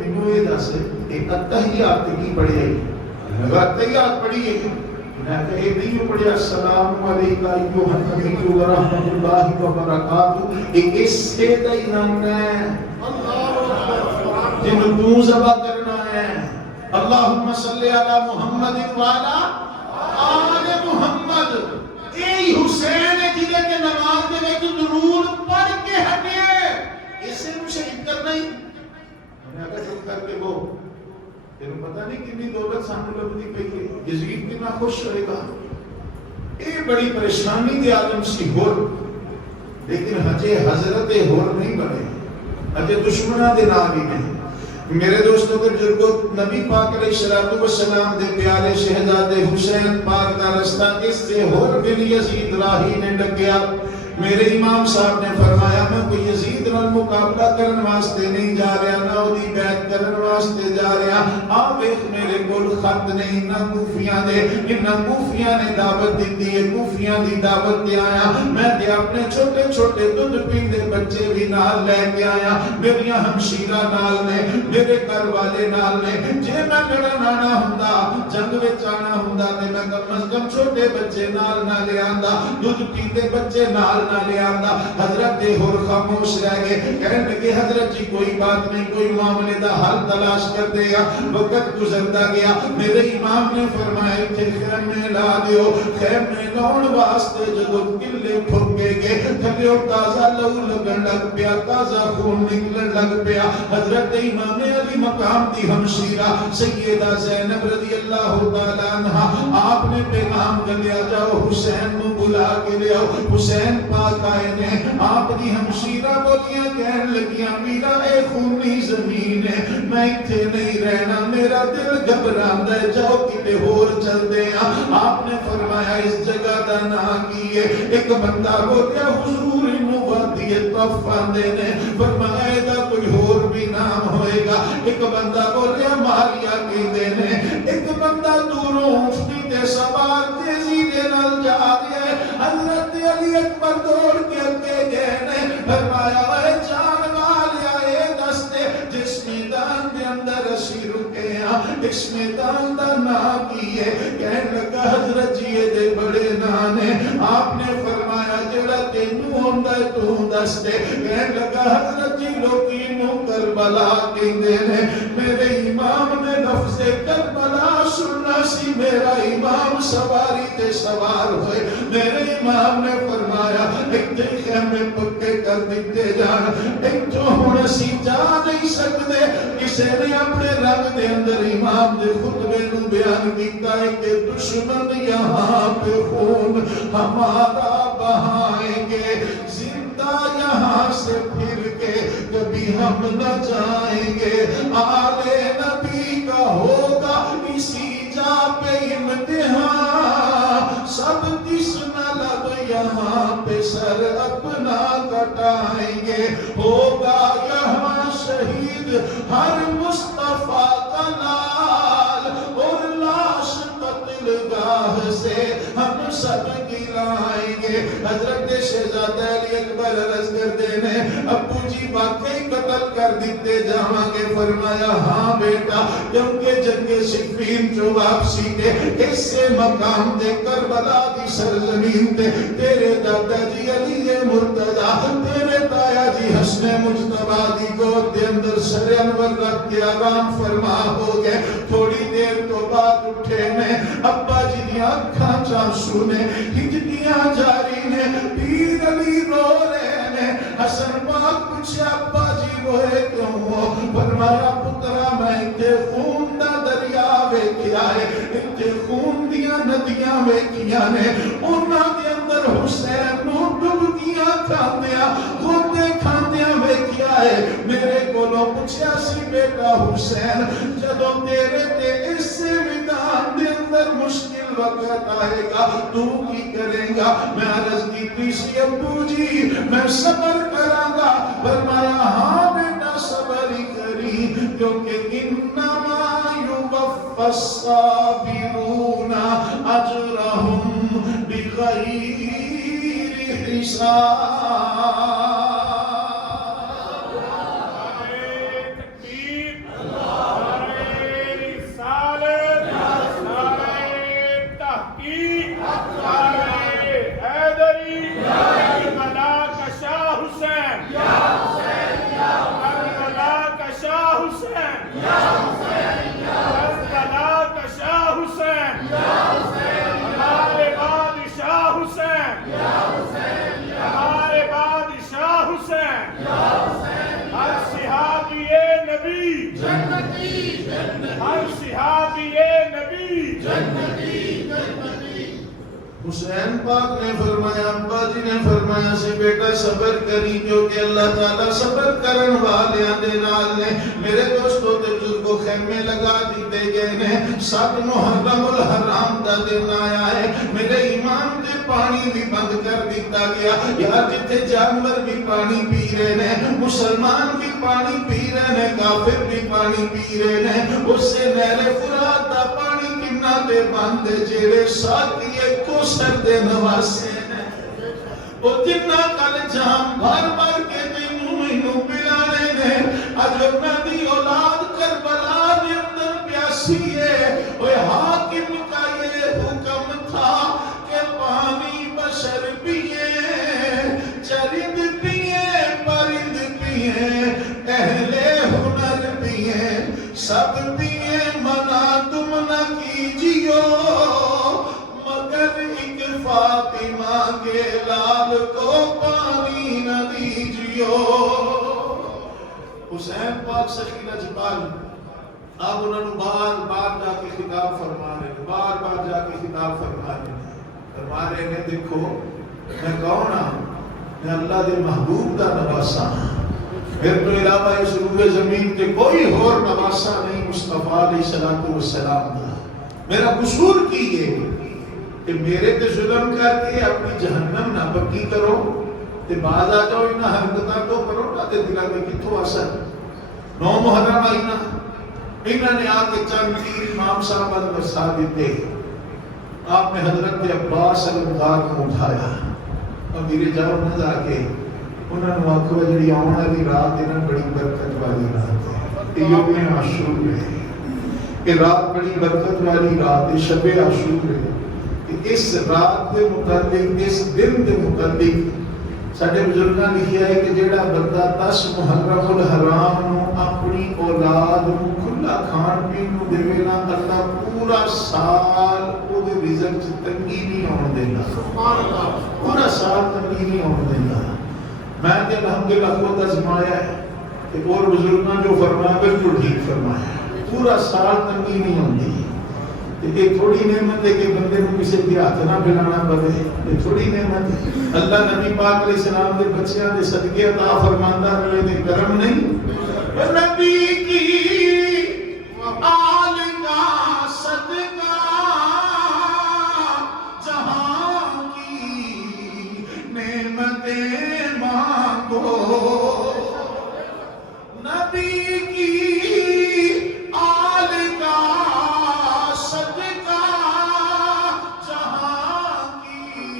مینوں یہ دس ایک اتحیات کی پڑھی ہے اگر اتحیات پڑھی ہے میں کہ یہ نہیں پڑھیا السلام علیکم ایھا النبی و رحمۃ اللہ وبرکاتہ ایک اس سے ہی نام ہے اللہ جن تو ذبح کرنا ہے اللہم صلی علی محمد وعلی آل محمد. اے حسین جنہیں کے نماز دے وچ درود پڑھ کے ہٹے اسے نو شہید کرنا ہی میں اگر چپ کر کے وہ تینوں پتہ نہیں کتنی دولت سامنے لبدی پئی ہے یزید کتنا خوش ہوئے گا. اے بڑی پریشانی دے عالم سی ہور لیکن ہجے حضرت ہور نہیں بنے ہجے دشمناں دے نال ہی نہیں. میرے دوستوں کے بزرگوں نبی پاک علیہ السلام دے پیارے شہزادے حسین پاک دا رستہ اس سے ہور بن یزید راہی نے ڈگیا. میرے امام صاحب نے فرمایا میں کوئی یزید نال مقابلہ کرن واسطے نہیں جا رہا نہ اودی بیعت کرن واسطے جا رہا. آ ویکھ میرے کول خط نہیں نہ کوفیاں دے انہاں کوفیاں نے دعوت دتی ہے کوفیاں دی دعوت تے آیا میں تے اپنے چھوٹے چھوٹے دودھ پیندے بچے بھی نال لے کے آیا میریاں ہمشیرہ نال نے میرے گھر والے نال نے جے میں لڑن آنا ہوندا جنگ وچ آنا ہوندا تے میں کم از کم چھوٹے بچے نال نہ لے آندا دودھ پیندے بچے نال نہ لے آندا. حضرت ہور خاموش رہ گئے کہنے لگے حضرت جی کوئی بات نہیں کوئی معاملے دا حل تلاش کر دے گا. وقت گزرتا گیا میرے امام نے فرمایا کہ خیم میں لا دیو خیم میں لاؤن واسطے جدو قلعے پھکے گے تھلیو تازہ لہو لگن لگ پیا تازہ خون نکلن لگ پیا. حضرت امام علی مقام دی ہمشیرہ سیدہ زینب رضی اللہ تعالیٰ عنہ آپ نے پیغام گلیا جاؤ حسین نو بلا کے لے آؤ. حسین پاک آئے نے آپ دی ہمشیرہ بولیاں کہن لگیاں میرا اے خونی زمین ہے میں اتھے نہیں رہنا میرا دل گھبراندا ہے جاؤ کتے ہور چل دے. آپ نے فرمایا اس جگہ دا نام کی ہے. ایک بندہ بولیا حضور وادی طف آندے نے فرمایا دا کوئی ہور بھی نام ہوئے گا. ایک بندہ بولیا ماریا کہندے نے ایک بندہ دوروں اٹھتی تے سوار تیزی دے نال جا رہا ہے. حضرت علی اکبر دوڑ کے اگے گئے نے فرمایا اے جان والیا اے دستے جس میدان دے اندر اسی رکے ہاں اس میدان دا نام کی ہے. کہنے لگا حضرت جی دے بڑے نام نے. آپ نے فرمایا جڑا تینوں ہوندا دس دے کہنے لگا حضرت جی لوکی نو کربلا کہندے نے میرے امام نے لفظ کربلا سننا سی میرا امام سواری تے سوار ہوئے میرے امام نے فرمایا ایک خیمے پکے کر دیتے جان ایک جو ہون اسی جا نہیں سکتے کسے نے اپنے رنگ دے اندر امام دے خطبے نو بیان کیتا ہے کہ دشمن یہاں پہ خون ہمارا بہائیں گے زندہ یہاں سے پھر کے کبھی ہم نہ جائیں گے آل نبی کا ہوگا اسی جا پہ امتحان سب کس نہ لب یہاں پہ سر اپنا کٹائیں گے ہوگا یہاں شہید ہر مصطفیٰ کا لال اور لاش قتل گاہ سے ہم سب گرائیں گے حضرت شہزادہ علی اکبر عرض کر دینے ابو جی واقعی قتل کر دیتے جاواں گے فرمایا ہاں بیٹا کیونکہ جنگ صفین جو واپسی کے اس سے مقام دے کربلا دی سرزمین تے تیرے دادا جی علی مرتضی تیرے تایا جی حسن مجتبی دی گود دے اندر سر انور رکھ کے آرام فرما ہو گئے تھوڑی دیر تو بعد اٹھے میں ابا جی دی آنکھاں چانسو نے ہجکیاں جاری نے پیر علی رو رہے نے حسن پاک پوچھے ابا جی روئے کیوں ہو فرمایا پترا میں کے خون دا دریا ویکھیا ہے تے خون دیاں ندیاں ویکھیاں نے انہاں دے اندر حسین نو ڈبکیاں کھاندیاں خودے کھاندیاں ویکھیا ہے میرے کولوں پوچھیا سی بیٹا حسین جدوں تیرے تے اس میدان دے اندر مشکل وقت آئے گا تو کی کرے گا میں عرض کی سی ابو جی میں صبر کراں گا فرمایا ہاں بیٹا صبر ہی کری کیونکہ انما یوفى الصابرون اجرهم بغیر حساب حسین پاک نے فرمایا ابا جی نے فرمایا سے بیٹا صبر کری کیونکہ اللہ تعالیٰ صبر کرن والیاں دے نال نے میرے دوستو تے بزرگو خیمے لگا دیتے گئے نے 7 محرم الحرام دا دن آیا ہے میرے ایمان دے پانی بھی بند کر دیتا گیا یار جتے جانور بھی پانی پی رہے نے مسلمان بھی پانی پی رہے نے کافر بھی پانی پی رہے نے اس سے نہر فرات دا پانی کنا دے باندے جیڑے ساتھی کو سر دے نواسے نے وہ جتنا کل جام بھر بھر کے مینوں پلا رہے نے اج دی اولاد کربلا دے اندر پیاسی ہے اوے حاکم کا یہ حکم تھا کہ پانی بشر پیے چرند پیے پرند پیے اہل ہنر پیے سب پیے منع تم نہ کیجیو مگر ایک فاطمہ کے لال کو پانی نہ دیجیو حسین پاک سخیلہ جبال آپ انہوں نے بار بار جا کے خطاب فرما رہے ہیں بار بار جا کے خطاب فرما رہے ہیں دیکھو میں کون ہوں میں اللہ دے محبوب دا نواسا پھر تو علاوہ اس روح زمین کے کوئی اور نواسا نہیں مصطفیٰ علیہ السلام دا میرا قصور کی یہ کہ میرے تے ظلم کر کے اپنی جہنم نہ پکی کرو تے بعد آ جاؤ انہا حرکتہ تو کرو نا تے دلہ میں کتھو اثر 9 محرم آئینا انہوں نے آکے چند تیر امام صاحب برسا دیتے آپ نے حضرت عباس المدار کو اٹھایا اور میرے جاؤ نہ جا کے انہوں نے آکھو جڑی آنا دی رات انہوں بڑی برکت والی رات ہے یوم عاشور ہے کہ رات بڑی برکت والی رات ہے شب عاشور ہے کہ اس رات دے متعلق اس دن دے متعلق ساڈے بزرگاں لکھیا ہے کہ جیڑا بندہ 10 محرم الحرام نو اپنی اولاد نو کھلا کھان پین نو دے نا، اللہ پورا سال او دے رزق چ تنگی نہیں آن دیندا، سبحان اللہ، پورا سال تنگی نہیں آن دیندا۔ میں تے الحمدللہ خود آزمایا ہے کہ اور بزرگاں جو فرمایا بالکل ٹھیک فرمایا، پورا سال تنگی نہیں ہوندی۔ یہ تھوڑی نعمت ہے کہ بندے کو کسی کے ہاتھ نہ پھیلانا پڑے، یہ تھوڑی نعمت ہے۔ اللہ نبی پاک علیہ السلام دے بچیاں دے صدقے عطا فرماندا رہے تے کرم نہیں۔ نبی کی آل کا صدقہ جہاں کی نعمتیں مانگو، نبی کی آل کا صدقہ جہاں کی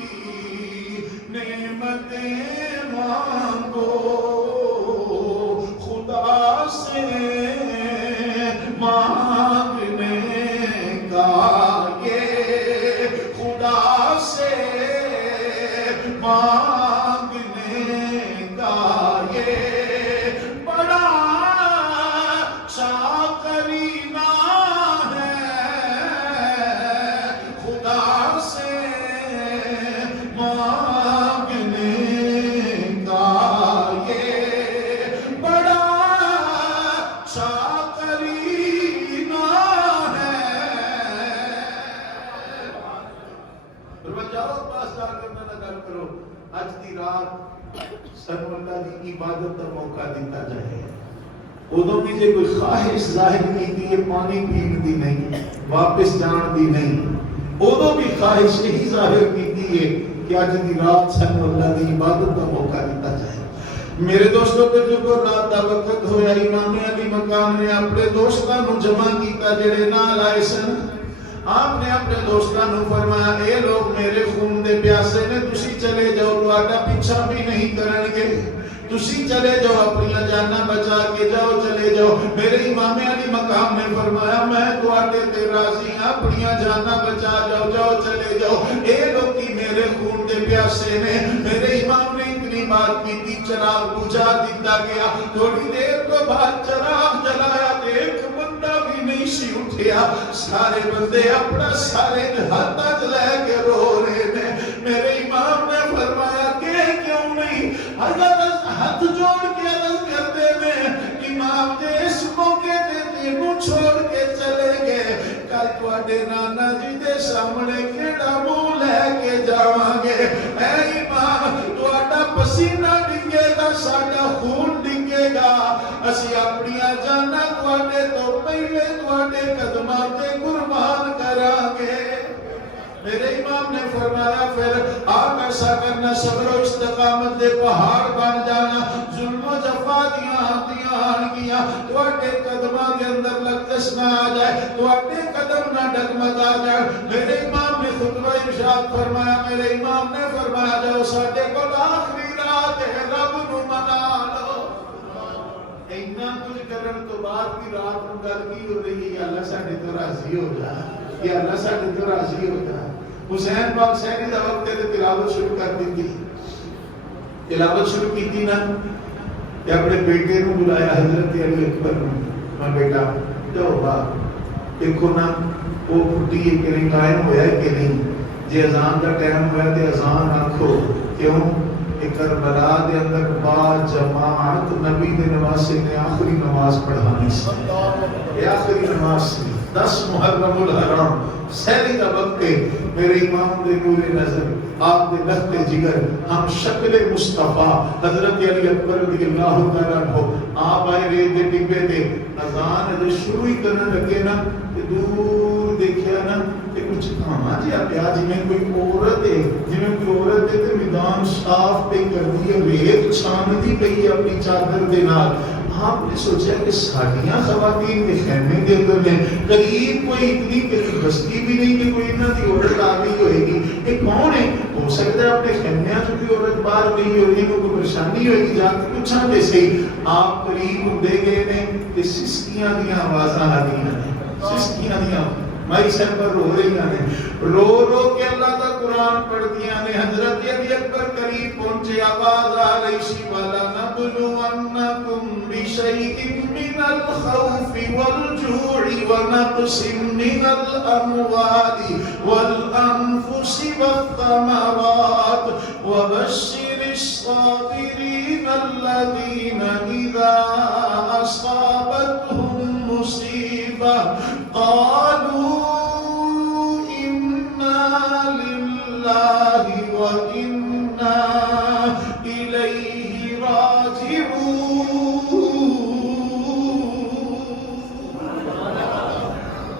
نعمتیں مانگو، خدا سے مانگنے کا یہ، خدا سے مانگنے کا یہ بڑا شاکرینہ ہے، خدا سے مانگنے کا یہ بڑا شاکرینہ ہے۔ جاؤ پاس جا کر نہ گل کرو، اج دی رات سن اللہ دی عبادت کا موقع دیتا جائے۔ ادو بھی جے کوئی خواہش ظاہر کی ہے پانی پین دی نہیں، واپس جان دی نہیں، ادو بھی خواہش یہی ظاہر کی ہے کہ اج دی رات سن اللہ دی عبادت کا موقع دیتا جائے۔ میرے دوستوں پہ جو رات دا وقت ہویا، امام علی مقام نے اپنے دوستاں نو جمع کیتا جڑے نال آئے سن۔ آپ نے اپنے دوستاں نو فرمایا، اے لوگ میرے خون دے پیاسے نے، تسی چلے جاؤ، تہاڈا پیچھا بھی نہیں کرن گے، تسی چلے جاؤ، اپنی جاناں بچا کے جاؤ، چلے جاؤ۔ میرے امام علی مقام نے فرمایا، میں تہاڈے تے راضی ہاں، اپنی جاناں بچا جاؤ، جاؤ چلے جاؤ، اے لوگ میرے خون دے پیاسے نے۔ میرے امام نے اتنی بات کی تھی، چراغ بجھا دیتا گیا، تھوڑی دیر تو بعد چراغ جلایا، ایک بندہ بھی نہیں سی اٹھیا، سارے بندے اپنا سارے ہاتھ لے کے رو رہے تھے۔ میرے امام نے فرمایا کہ کیوں نہیں؟ حضرت ہاتھ جوڑ کے عرض کرتے ہیں، امام جی اس موقع تے تینوں چھوڑ کے چلے گئے، کل تواڈے نانا جی دے سامنے کیڑا منہ لے کے جاواں گے؟ اے امام، تواڈا پسینہ ڈگے گا، ساڈا خون ڈگے گا، اسی اپنی جاناں تواڈے تو پہلے تواڈے قدماں تے قربان کران گے۔ میرے امام نے فرمایا، پھر آپ ایسا کرنا، صبر و استقامت دے پہاڑ بن جانا، ظلم و جفا دیاں آندیاں آنگیاں تواڈے قدماں دے اندر لغزش نہ آ جائے، تواڈے قدم نہ ڈگمگا جائے۔ میرے امام نے خطبہ ارشاد فرمایا، میرے امام نے فرمایا، جاؤ ساڈے کول آخری رات ہے، رب نو منا لو۔ اتنا کچھ کرن تو بعد بھی رات نو گل کی ہو رہی ہے، اللہ ساڈے تو راضی ہو جا، یا اللہ ساڈے تو راضی ہو جا۔ حسین پاک سینی دا وقت تے تلاوت شروع کر دیتی، تلاوت شروع کی تھی نا، تے اپنے بیٹے نو بلایا، حضرت علی اکبر نو، میں بیٹا جاؤ باپ دیکھو نا وہ پھٹی ہے کہ نہیں، قائم ہوا ہے کہ نہیں، جے اذان دا ٹائم ہوا ہے تے اذان آکھو، کیوں کہ کربلا دے اندر با جماعت نبی دے نواسے نے آخری نماز پڑھانی سی، یہ آخری نماز سی، 10 محرم الحرام سہری دا وقت ہے۔ میرے امام دے نور نظر، آپ دے لخت جگر، ہم شکل مصطفیٰ حضرت علی اکبر رضی اللہ تعالیٰ عنہ آپ آئے ریت دے ٹبے تے، اذان جو شروع ہی کرنے لگے نا، دور دیکھیا نا کہ کچھ کھانا جی پیا، جی میں کوئی عورت ہے، جی میں کوئی عورت ہے تے میدان صاف پہ کر دی ہے، ریت چھاندی پئی ہے اپنی چادر دے نال۔ آپ نے سوچا کہ ساڑیاں خواتین کے خیمے کے اندر میں قریب کوئی اتنی بستی بھی نہیں کہ کوئی انہاں دی عورت آ گئی ہوئے گی، یہ کون ہے؟ ہو سکتا ہے اپنے خیمے جو کوئی عورت باہر گئی ہوئی ہے، کوئی پریشانی ہوئے گی، جا کے پوچھا دے صحیح۔ آپ قریب دے گئے نے کہ سسکیاں دیاں آوازاں آ رہی ہیں، سسکیاں دیاں مائی صاحب رو رہی نے، رو رو کے اللہ کا قرآن پڑھ دیا نے. حضرت علی اکبر قریب پہنچے، آواز آ رہی سی وَلَنَبْلُوَنَّكُمْ بِشَيْءٍ مِّنَ الْخَوْفِ وَالْجُوعِ وَنَقْصٍ مِّنَ الْأَمْوَالِ وَالْأَنفُسِ وَالثَّمَرَاتِ وَبَشِّرِ الصَّابِرِينَ الَّذِينَ إِذَا أَصَابَتْهُم مُّصِيبَةٌ قَالُوا إِنَّا لِلَّهِ وَإِنَّا إِلَيْهِ راجعون.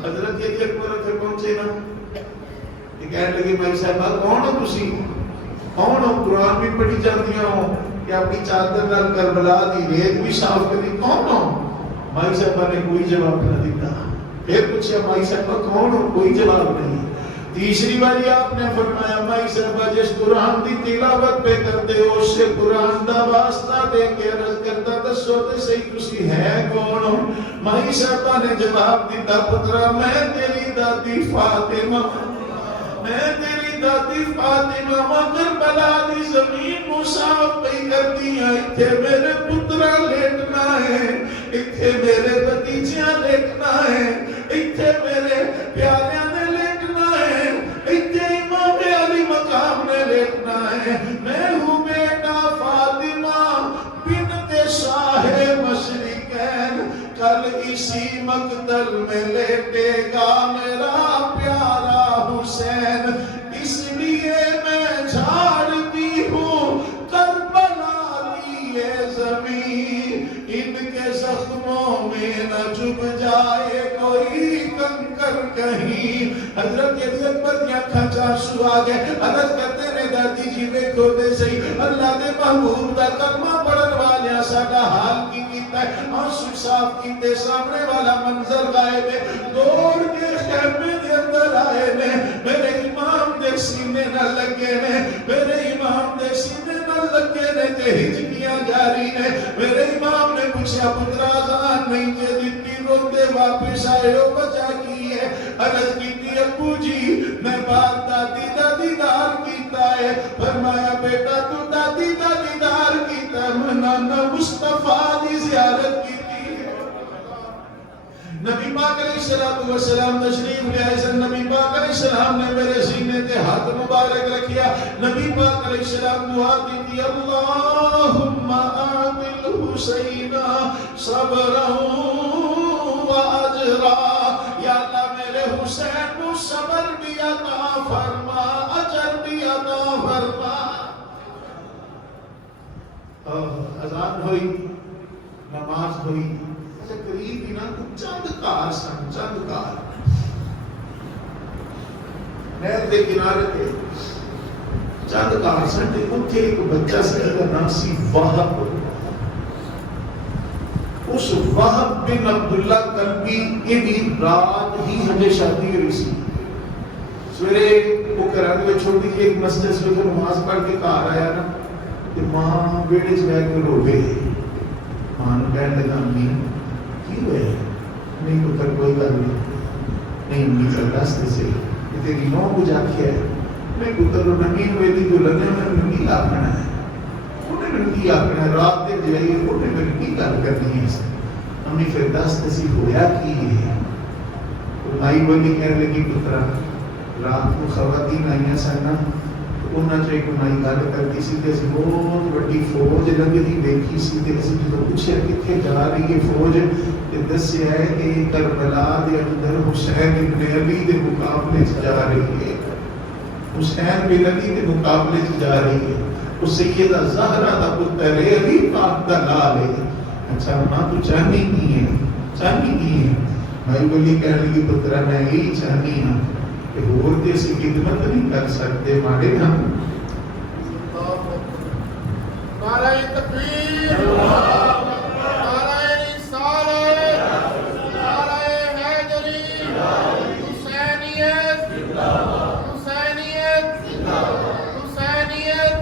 حضرت علی اکبر اتنے پہنچے نا، یہ کہنے لگے بھائی صاحب کون ہو تسی؟ کون ہو؟ قرآن بھی پڑھی جاتی ہو کہ اپنی چادر نال کربلا دی ریت بھی صاف کری، کون ہو؟ بھائی صاحب نے کوئی جواب نہ دیتا. پھر پوچھا بھائی صاحب کون ہو؟ کوئی جواب نہیں. تیسری باری آپ نے فرمایا بھائی صاحب جس قرآن دی تلاوت پہ کرتے ہو اس سے قرآن دا واسطہ دے کے عرض کرتا دسو تے صحیح تسی ہے کون ہو؟ بھائی صاحب نے جواب دیتا پترا میں تیری دادی فاطمہ، میں تیری دادی فاطمہ کربلا دی زمین مصاف پہ کرتی ہیں. اتھے میرے پترا لیٹنا ہے، اتھے میرے بتیجیاں لیٹنا ہے، اتھے میرے پیاریاں نے لیٹنا ہے، اتھے امام علی مقام نے لیٹنا ہے. میں ہوں بیٹا فاطمہ بنت شاہ مشرقین، کل اسی مقتل میں لیٹے گا میرا پیارا حسین. اس لیے میں جھاڑتی ہوں کربلا کی یہ زمین، ان کے زخموں میں نہ چبھ جائے کوئی کنکر کہیں. حضرت علی اکبر کی آنکھاں چارسو آ گئے. عرض کرتے نے دادی جی ویکھو تے صحیح اللہ دے محبوب دا کلمہ پڑھن والیاں ساڈا حال کی کیتا ہے. آنسو صاف کیتے، سامنے والا منظر غائب ہے. دوڑ کے خیمے دے اندر آئے نے، میرے امام دے سینے نہ لگے نے، میرے امام دے سینے نہ لگے نے تے ہجکیاں جاری نے. میرے امام نے پوچھا پترا آزان نہیں جے دیتی روندے واپس آئے ہو وجہ کی ہے؟ عرض کیتی ابو جی میں بات دادی دا دیدار کیتا ہے. فرمایا بیٹا تو دادی دا دیدار کیتا ہے، میں نانا مصطفیٰ دی زیارت کیتی ہے. نبی پاک علیہ السلام تشریف لے آئے سن. نبی پاک علیہ السلام نے میرے سینے تے ہاتھ مبارک رکھیا. نبی پاک علیہ السلام دعا دیتی اللہم آت الحسین صبرا و اجرا. یا اللہ میرے حسین کو صبر بھی عطا فرما، اجر بھی عطا فرما. اذان ہوئی، نماز ہوئی. قریب ہی نا چند کار سن، چند کار نہر دے کنارے تے چند کار سن. اتھے ایک بچہ سی جہدا نام سی وہب. اس وہب بن عبداللہ کلبی انہی رات ہی ہمیں شادی ہوئی سی. سویرے وہ کرانے میں چھوٹی جی ایک مسجد سے نماز پڑھ کے کار آیا نا کہ ماں بیٹے سے بیٹھ کے روے. ماں نے کہنے لگا امی کی ہوئے ہیں؟ نہیں پتر کوئی بات نہیں امی کا راستے سے یہ تیری نو کو جا کے ہے. میں پتر ننگی ہوئے دی جو لگے میں ننگی آکھنا ہے، انہیں ننگی آکھنا ہے. رات دے جائیے انہیں ننگی کار کرنی ہے. امی پھر راستے سے ہویا کی ہے. مائی بولی کہنے لگی پترا رات کو خواتین آئیاں سننا انہاں چاہے کو مائی گل کرتی سی تے اسی بہت بڑی فوج لگتی دیکھی سی تے اسی جدوں پوچھیا کتھے جا رہی ہے فوج تے دسیا ہے کہ کربلا دے اندر حسین ابن علی دے مقابلے چ جا رہی ہے. حسین بن علی دے مقابلے چ جا رہی ہے. وہ سیدہ زہرا دا پتر ہے، علی پاک دا لال ہے. اچھا ماں تو چاہنی کی ہے؟ چاہنی کی ہے؟ بھائی بولی کہنے لگی پترا میں یہی چاہنی ہوں کہ اور جیسی خدمت نہیں کر سکتے مارے ہم. نعرہ تکبیر، نعرہ رسالت، نعرہ حیدری، حسینیت، حسینیت، حسینیت.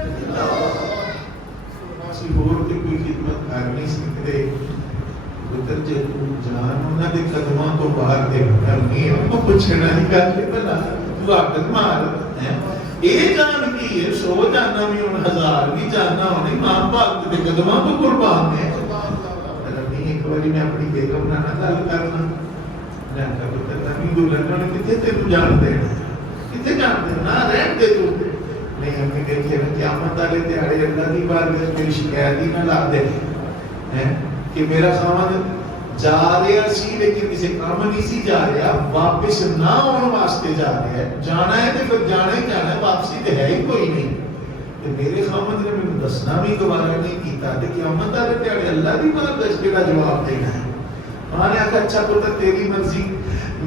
اسی اور کی کوئی خدمت کر نہیں سکتے. پتر جے تو جان انہوں نے قدموں تو باہر دے کرنی ہے وہ پوچھنا نہیں کرتے بلا تو آگت مار ہے یہ جان کی ہے 100 جانا بھی ان 1000 بھی جانا ہونے ماں باپ کے قدموں تو قربان ہے ربی ایک باری میں اپنی بیگم نہ گل کرنا میں کہا تو نبی دولت نے کتے تے تو جان دے کتے جان دے نہ رہن دے تو نہیں ہم نے کہتے ہیں قیامت والے دیہڑے اللہ کی بارگاہ میں شکایت ہی نہ لا دے کہ میرا خامد جا رہا سی لیکن کسی کام نہیں سی جا رہا واپس نہ آنے واسطے جا رہا ہے جانا ہے تو پھر جانا ہی جانا ہے واپسی تو ہے ہی کوئی نہیں تو میرے خامد نے مجھے دسنا بھی گوارا نہیں کیتا کہ قیامت والے دیہڑے اللہ کی بارگاہ کیڑا جواب دینا ہے ماں نے کہا اچھا پتر تیری مرضی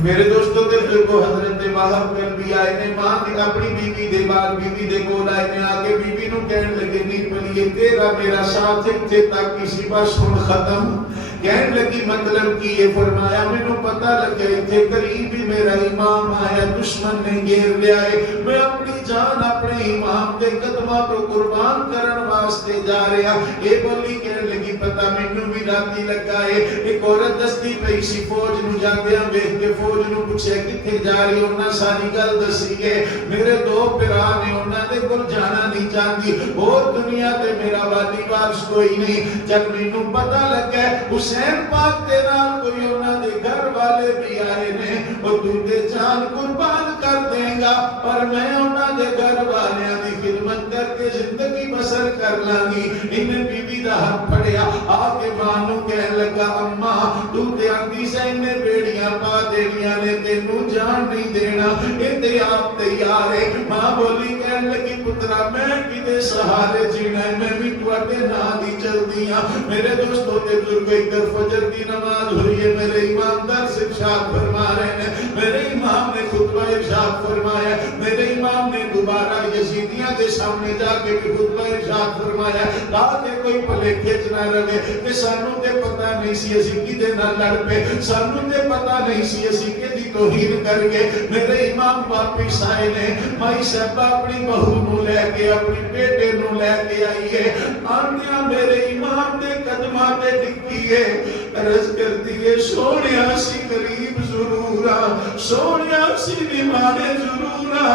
میرے دوستوں کے بزرگوں حضرت وہب کلبی آئے نے ماں نے اپنی بیوی دے بعد بیوی دے کول آئے نے آگے بیوی نو کہنے لگے نہیں پلیے تیرا میرا ساتھ اتنے تک کسی بس ہن ختم کہنے لگی مطلب کی یہ فرمایا میں نو پتہ لگے اتنے قریب ہی میرا امام آیا دشمن نے گھیر لیا ہے میں اپنی جان اپنے امام دے قدمہ کو قربان کرن واسطے جا رہا یہ بولی کہنے لگی پتہ میں نو بھی راتی لگا ہے ایک عورت دستی پہ اسی فوج نو جاندیاں بیٹھ کے فوج نو پوچھے کتنے جا رہی انہاں ساری گل دسی ہے میرے 2 بھرا نے انہاں دے کول جانا نہیں چاہتی اور دنیا تے میرا والی وارث کوئی نہیں جب مینوں پتہ لگا حسین پاک دے نال کوئی انہاں دے گھر والے بھی آئے نے اور تو دے جان قربان کر دیں گا پر میں انہاں دے گھر والیاں دی خدمت کر کے زندگی بسر کر لانگی انہیں بی بی دا ہاتھ پڑیا آگے مانو کہنے لگا اماں تو تے آندی سے انہیں بیڑیاں پا دینیاں نے تینوں جان نہیں دینا اتے آپ تیار ہے ماں بولی کہنے لگی پترا میں کدے سہارے جینا ہے میں بھی توڑے نہ دی چل دیا میرے دوستوں کے بزرگ ادھر فجر کی نماز ہوئی ہے میرے امام درس ارشاد فرما رہے ہیں میرے امام نے خطبہ ارشاد فرمایا میرے امام نے دوبارہ یزیدیاں دے سامنے جا کے بھی خطبہ ارشاد فرمایا تاکہ کوئی پلے کھچ نہ رہے کہ سانوں تے پتہ نہیں سی اسی کی دے نہ لڑ پہ سانوں تے پتہ نہیں سی اسی کے دی توہین کر کے میرے امام واپس آئے نے مائی صاحبہ اپنی بہو نو لے کے اپنی بیٹے نو لے کے آئی ہے آنیاں میرے امام دے قدمہ تے ڈکی ہے عرض کر دیئے سونیا سی غریب ضرورا سونیا سی بیمارے ضرورا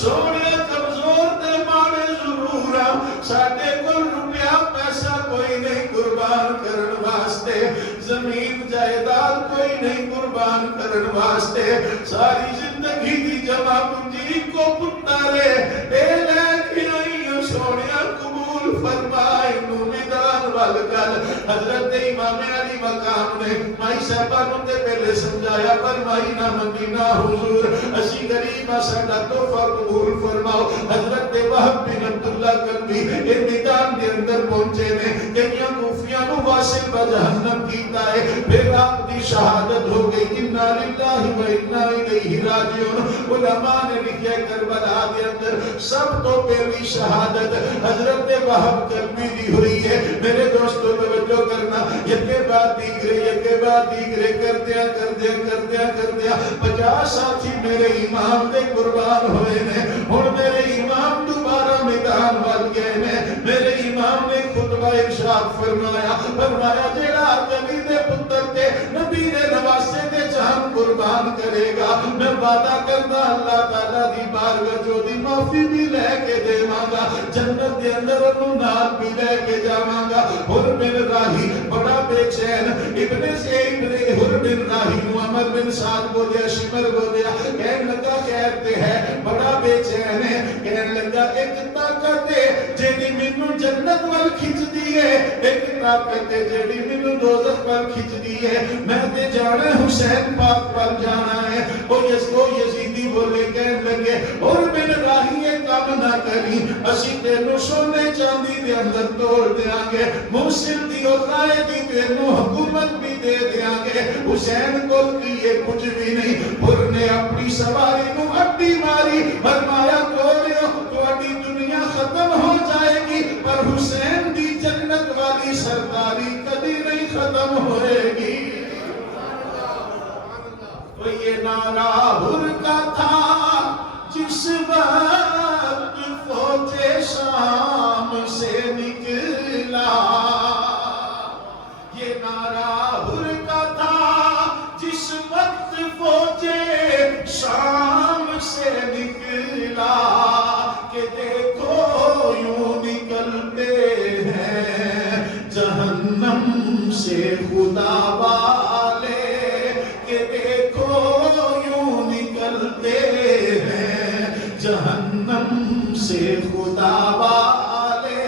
سونیا کمزور تے مارے ضرورا ساڑھے کو روپیہ پیسہ کوئی نہیں قربان کرن واسطے زمین جائیداد کوئی نہیں قربان کرن واسطے ساری زندگی دی جمع پنجی کو پتارے اے لے کے آئیوں سونیا قبول فرمائے نو میدان والگل حضرت امام علی مقام نے مائی صاحبہ نوتے پہلے سمجھایا فرمائی نہ مدینہ حضور اسی غریبہ ساڑھا توفہ قبول فرماؤ حضرت وحب بن عبداللہ کلبی ان میدان کے اندر پہنچے نے کنیاں کوفیاں نو واصل بجہنم کیتا ہے پھر آپ دی شہادت ہو گئی انہا للہ و انہا الیہ راجعون علماء نے لکھے کربلا دے اندر سب تو پہلی شہادت حضرت وحب کلبی دی ہوئی ہے میرے دوستوں توجہ کرنا یکے بعد دیگرے کردیا 50 ساتھی میرے امام دے قربان ہوئے نے اور میرے امام دوبارہ میدان وال گئے نے میرے امام نے خطبہ ارشاد فرمایا جیڑا علی دے پتر تے نبی دے نواسے دے جان قربان کرے گا میں وعدہ کرتا اللہ تعالیٰ دی بارگاہ جو دی معافی بھی لے کے دے مانگا جنت دے اندر انہوں نال بھی لے کے جاواں گا حر بن راہی بڑا بے چین ابن حر بن راہی عمر بن سعد بولیا شمر بولیا کہنے لگا کہتے ہیں بڑا بے چین ہے کہنے لگا ایک طاقت ہے جیڑی منو جنت وال کھچ دی ہے ایک طاقت ہے جیڑی منو دوزخ وال کھچ دی ہے میں تے جانا حسین پاک وال جانا ہے وہ یزیدی بولے کہنے لگے اور بن راہی ایک کام نہ کری اسی تینوں سونے چاندی دے اندر توڑ دیاں گے موسل دی اور قائدی تینوں حکومت بھی دے دیاں گے حسین کو کیے کچھ بھی نہیں پھر نے اپنی سواری نو ہڈی ماری فرمایا کوریو تو اڈی دنیا ختم ہو جائے گی پر حسین دی جنت والی سرداری کبھی نہیں ختم ہوئے گی تو یہ نعرہ حر کا تھا جس وقت فوج شام سے نکلا یہ نعرہ حر کا تھا سے خدا والے کہ دیکھو یوں نکلتے ہیں جہنم سے خدا والے،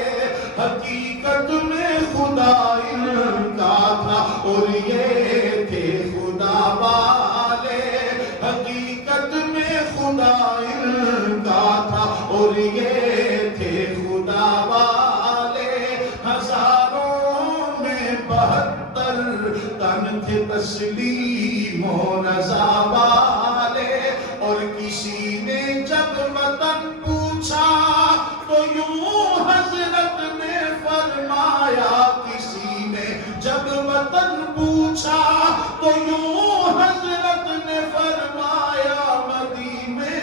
حقیقت میں خدا ان کا تھا اور یہ تھے خدا والے، حقیقت میں خدا ان کا تھا اور یہ تھے خدا والے، ہزاروں میں 72 تن تھے تسلیم و رضا والے، اور کسی نے جب وطن پوچھا تو یوں حضرت نے فرمایا، کسی نے جب وطن پوچھا تو یوں حضرت نے فرمایا، مدینے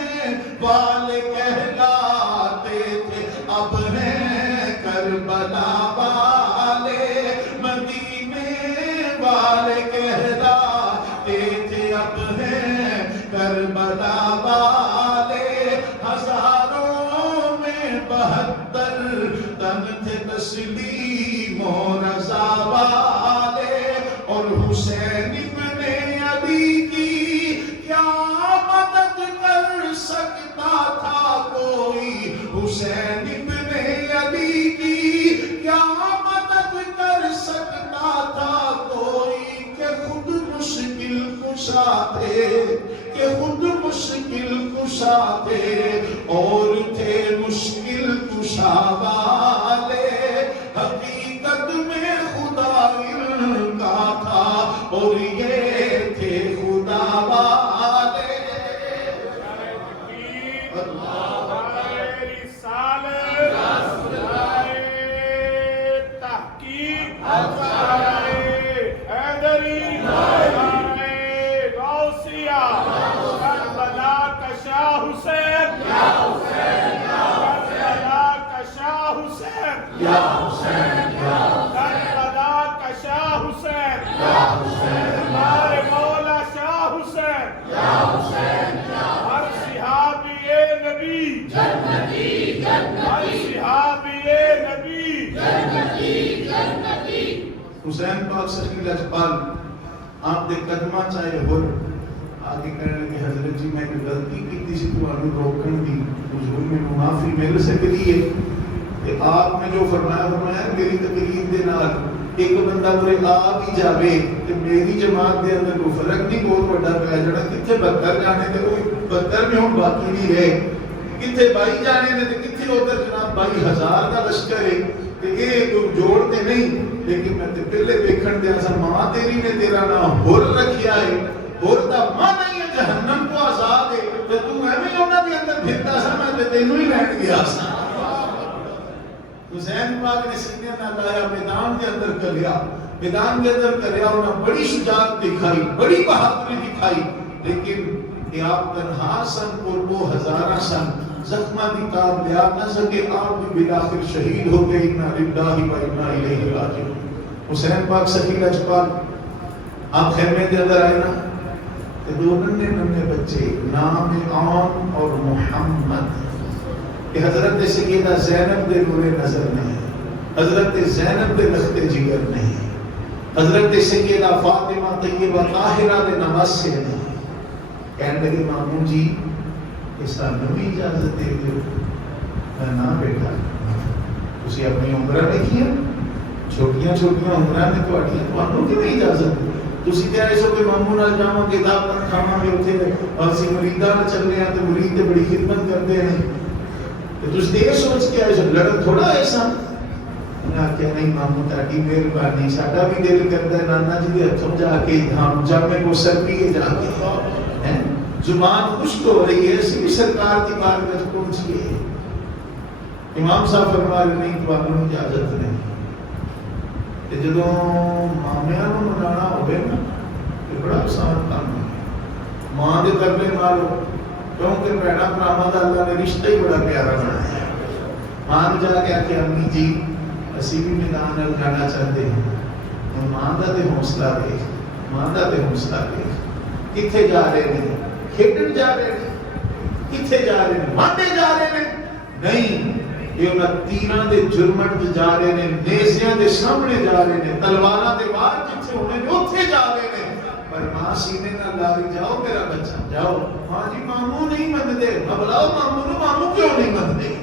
والے کہلاتے تھے اب ہیں کربلا والے، مدینے والے کہلاتے تھے اب ہیں کربلا والے، ہزاروں میں 72 تن تھے تسلیم و رضا والے، اور حسین ابن علی کی کیا مدد کر سکتا تھا کوئی، حسین ابن علی کی کیا مدد کر سکتا تھا کوئی، کہ خود مشکل کشا تھے، کہ خود مشکل کشا تھے اور تھے مشکل کشا والے، حقیقت میں خدا ان کا تھا اور یہ تھے خدا والے۔ حسین پاک سخی لجپال آپ دے قدمہ چاہے ہور آگے کہنے لگے حضرت جی میں نے غلطی کی تھی سی تو آنو روکن دی حضور میں معافی مل سکتی ہے کہ آپ نے جو فرمایا میری تقریر دے نال ایک بندہ مرے آ بھی جاوے کہ میری جماعت دے اندر کوئی فرق نہیں بہت بڑا پہ جڑا کتھے 72 جانے تے کوئی 72 میں ہوں باقی نہیں رہے، کتھے 22 جانے نے تے کتھے ادھر جناب 22,000 کا لشکر ہے کہ یہ جوڑتے نہیں، لیکن میں تے پہلے دیکھن دیا سا ماں تیری نے تیرا نام ہور رکھیا ہے، ہور دا ماں نہیں ہے جہنم کو آزاد ہے، تے تو ایویں انہاں دے اندر پھردا سا میں تے تینوں ہی لین گیا سا۔ حسین پاک نے سینے نہ لایا، میدان کے اندر کریا، میدان کے اندر کریا، انہاں بڑی شجاعت دکھائی، بڑی بہادری دکھائی، لیکن کہ آپ تنہا سن اور وہ ہزارہ سن، زخمہ دی کام لیا نہ سکے، آپ بھی بلاخر شہید ہو گئے، انا للہ و انا الیہ راجعون۔ حسین پاک سخی لجپال آپ خیمے کے اندر آئے نا کہ دو ننھے بچے نام عام اور محمد، کہ حضرت سیدہ زینب دے نور نظر نہیں، حضرت زینب دے لخت جگر نہیں، حضرت سیدہ فاطمہ طیبہ طاہرہ دے نواسے نہیں۔ کہنے لگے ماموں جی اس سانوں بھی اجازت دے دیو، میں نہ بیٹا تسی اپنی عمرہ دیکھیے، چھوٹیاں چھوٹیاں عمرہ نے تانوں کیوں اجازت؟ تسی کہہ رہے سو کہ ماموں نال جاواں گے دعوت کھاواں گے اوتھے اور سی مریداں نال چلنے ہیں تے مرید تے بڑی خدمت کرتے ہیں، تے تسی یہ سوچ کے آئے سو لڑن تھوڑا ایسا؟ انہیں آکھیا نہیں ماموں تاکی مہربانی، ساڈا بھی دل کرتا ہے نانا جی دے ہتھوں جا کے دھام جامع کو سر پیے جا کے، زبان خشک ہو رہی ہے، اسی سرکار کی بات میں پہنچیے۔ امام صاحب فرما رہے نہیں تو آپ نے اجازت نہیں، کہ جدوں مامیاں نوں منانا ہوئے نا یہ بڑا آسان کام ہے، ماں دے ترلے مارو، کیونکہ بہنا بھراواں دا اللہ نے رشتہ ہی بڑا پیارا بنایا ہے۔ ماں نے جا کے آکھیا امی جی اسی بھی میدان نال جانا چاہتے ہیں، ماں دا تے حوصلہ دیکھ، ماں دا تے حوصلہ دیکھ، کتھے جا رہے ہیں؟ کھیڈن جا رہے ہیں، کتھے جا رہے ہیں؟ وانڈے جا رہے ہیں؟ نہیں، یہ انہاں تیراں دے جرمٹ جا رہے ہیں، نیزیاں دے سامنے جا رہے ہیں، تلواراں دے وار جتھے ہونے نے اوتھے جا رہے ہیں، پر ماں سینے نہ لاری جاؤ میرا بچہ جاؤ، ماں جی ماموں نہیں مندے، بلاؤ ماموں نو، ماموں کیوں نہیں مندے؟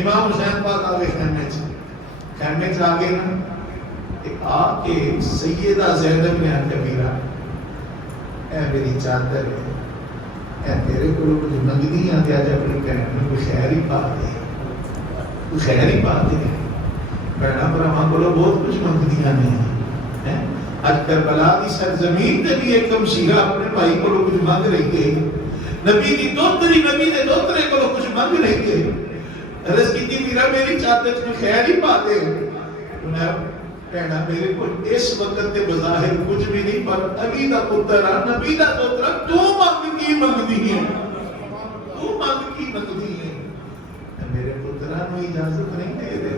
امام حسین پاک آگے خیمے چ آگے نا، آ کے سیدہ زینب نے کبیرہ اے میری چادر ہے، اے تیرے کو کچھ منگنی آتی آج اپنی بہن کو خیر ہی پا دے، تو خیر ہی پا دے، بہنا پر ہماں کو بہت کچھ منگنیاں نہیں ہیں، آج کربلا کی سرزمین تے بھی ایک کمشیرہ اپنے بھائی کو کچھ مانگ رہی ہے، نبی دی دوتری نبی دے دوترے کو کچھ مانگ رہی ہے، عرض کی تھی میرا میری چادر میں خیر ہی پا دے، انہیں کہنا میرے کو اس وقت کے بظاہر کچھ بھی نہیں، پر علی دا پتر نبی دا پتر تو مانگ کی منگدی ہے، تو مانگ کی منگدی ہے، میرے پتران میں اجازت نہیں دے دے،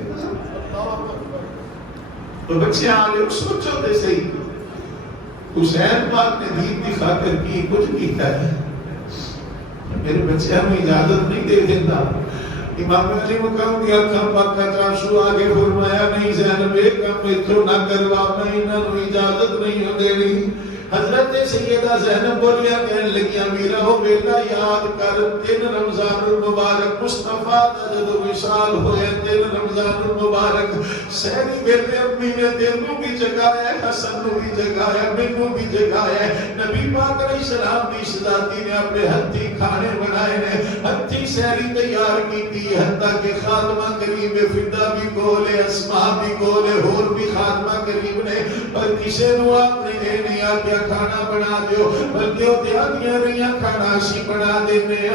تو بچے آلے سوچو دے صحیح، حسین پاک نے دین کی خاطر کی کچھ کیتا ہے، میرے بچے ہمیں اجازت نہیں دے دیتا، امام علی مقام کی اکھاں پاکا چاشو آگے فرمایا نہیں زینب ایک کام اتھو نہ کروا میں انہوں اجازت نہیں ہو دے رہی، حضرت سیدہ زینب بولیا کہنے لگیا میرا ہو بیٹا یاد کر 3 رمضان المبارک مصطفیٰ دا جدو وصال ہوئے 3 رمضان المبارک سہری بیٹے امی نے تینوں بھی جگایا ہے، حسن نو بھی جگایا ہے، منو بھی جگایا ہے، نبی پاک علیہ السلام دی شہزادی نے اپنے ہتھی کھانے بنائے نے، ہتھی سہری تیار کی تھی، حتیٰ کہ خاتمہ کریم فدا بھی گولے، اسماء بھی گولے، ہور بھی خاتمہ کریم نے، پر کسے نو آپ نے نہیں آگیا کھانا بنا دیو، بلکہ وہ دیادیاں رہیاں کھانا سی بنا دینے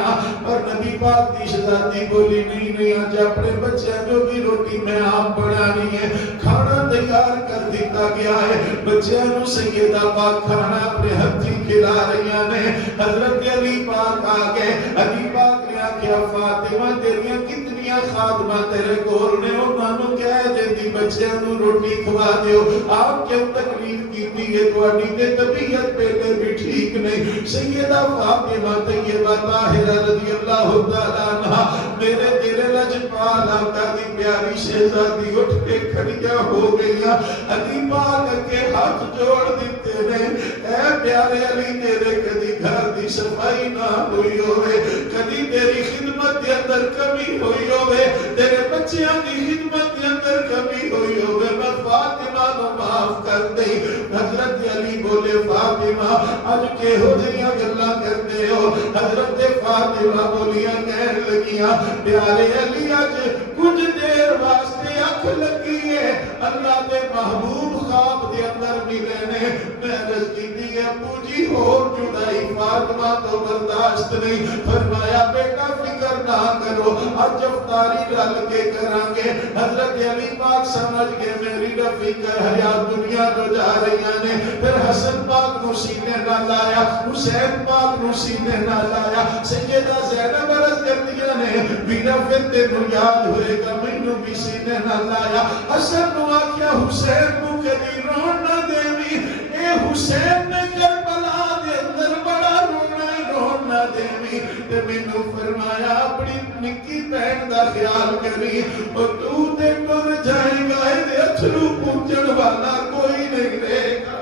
پر نبی پاک دی شہزادی بولی نہیں آج اپنے بچے جو بھی روٹی میں آپ بنانی ہے، کھانا تیار کر دیتا گیا ہے، بچے نو سیدہ پاک کھانا اپنے ہتھی کھلا رہیاں نے، حضرت علی پاک آگئے، علی پاک نے آکیا فاطمہ تیریاں کتنیاں خادمہ تیرے کول نے، انہوں نے کہہ دیتی بچے نو روٹی کھوا دیو، آپ کیوں تکلیف کی تھی ہے تو اڈی دے طبیعت پہلے بھی ٹھیک نہیں، سیدہ فاطمہ طیبہ طاہرہ رضی اللہ تعالیٰ عنہ میرے تیرے لجپال آقا دی پیاری شہزادی اٹھ کے کھڑیاں ہو گئیاں، علی پاک کے ہاتھ جوڑ دیتے نے، اے پیارے علی تیرے کدی گھر دی صفائی نہ ہوئی ہوئے، کدی تیری خدمت کے اندر کمی ہوئی ہوئے، تیرے بچیاں دی خدمت کے اندر کمی ہوئی ہوئے، میں فاطمہ نو معاف کر دیں، حضرت علی بولے فاطمہ آج کے ہو جائیاں گلہ کرتے ہو، حضرت فاطمہ بولیاں کہنے لگیاں پیارے علی آج کچھ دیر واسطے اکھ لگی ہے، اللہ دے محبوب خواب دے اندر ملے نے، میں عرض کی دی ہے ابو جی اور جدائی فاطمہ تو برداشت نہیں، فرمایا بیٹا فکر نہ کرو آج افطاری ڈال کے کرانگے، حضرت علی پاک سمجھ کے میری فکر حیات دنیا جو جا رہی نے، پھر حسن پاک نو سینے نہ لایا، حسین پاک نو سینے نہ لایا، سیدہ زینب عرض کر دیا نے بینا پھر تینو یاد ہوئے گا مینو بھی سینے نہ لایا، حسن نو آکیا حسین نو کدی رون نہ دیوی، اے حسین نے کربلا دے اندر بڑا رونا ہے رون نہ دیوی، تے مینو فرمایا اپنی نکی بہن دا خیال کری، اور تو تے ٹر جائے گا اے اتھرو پوچھن والا کوئی نہیں رہے گا،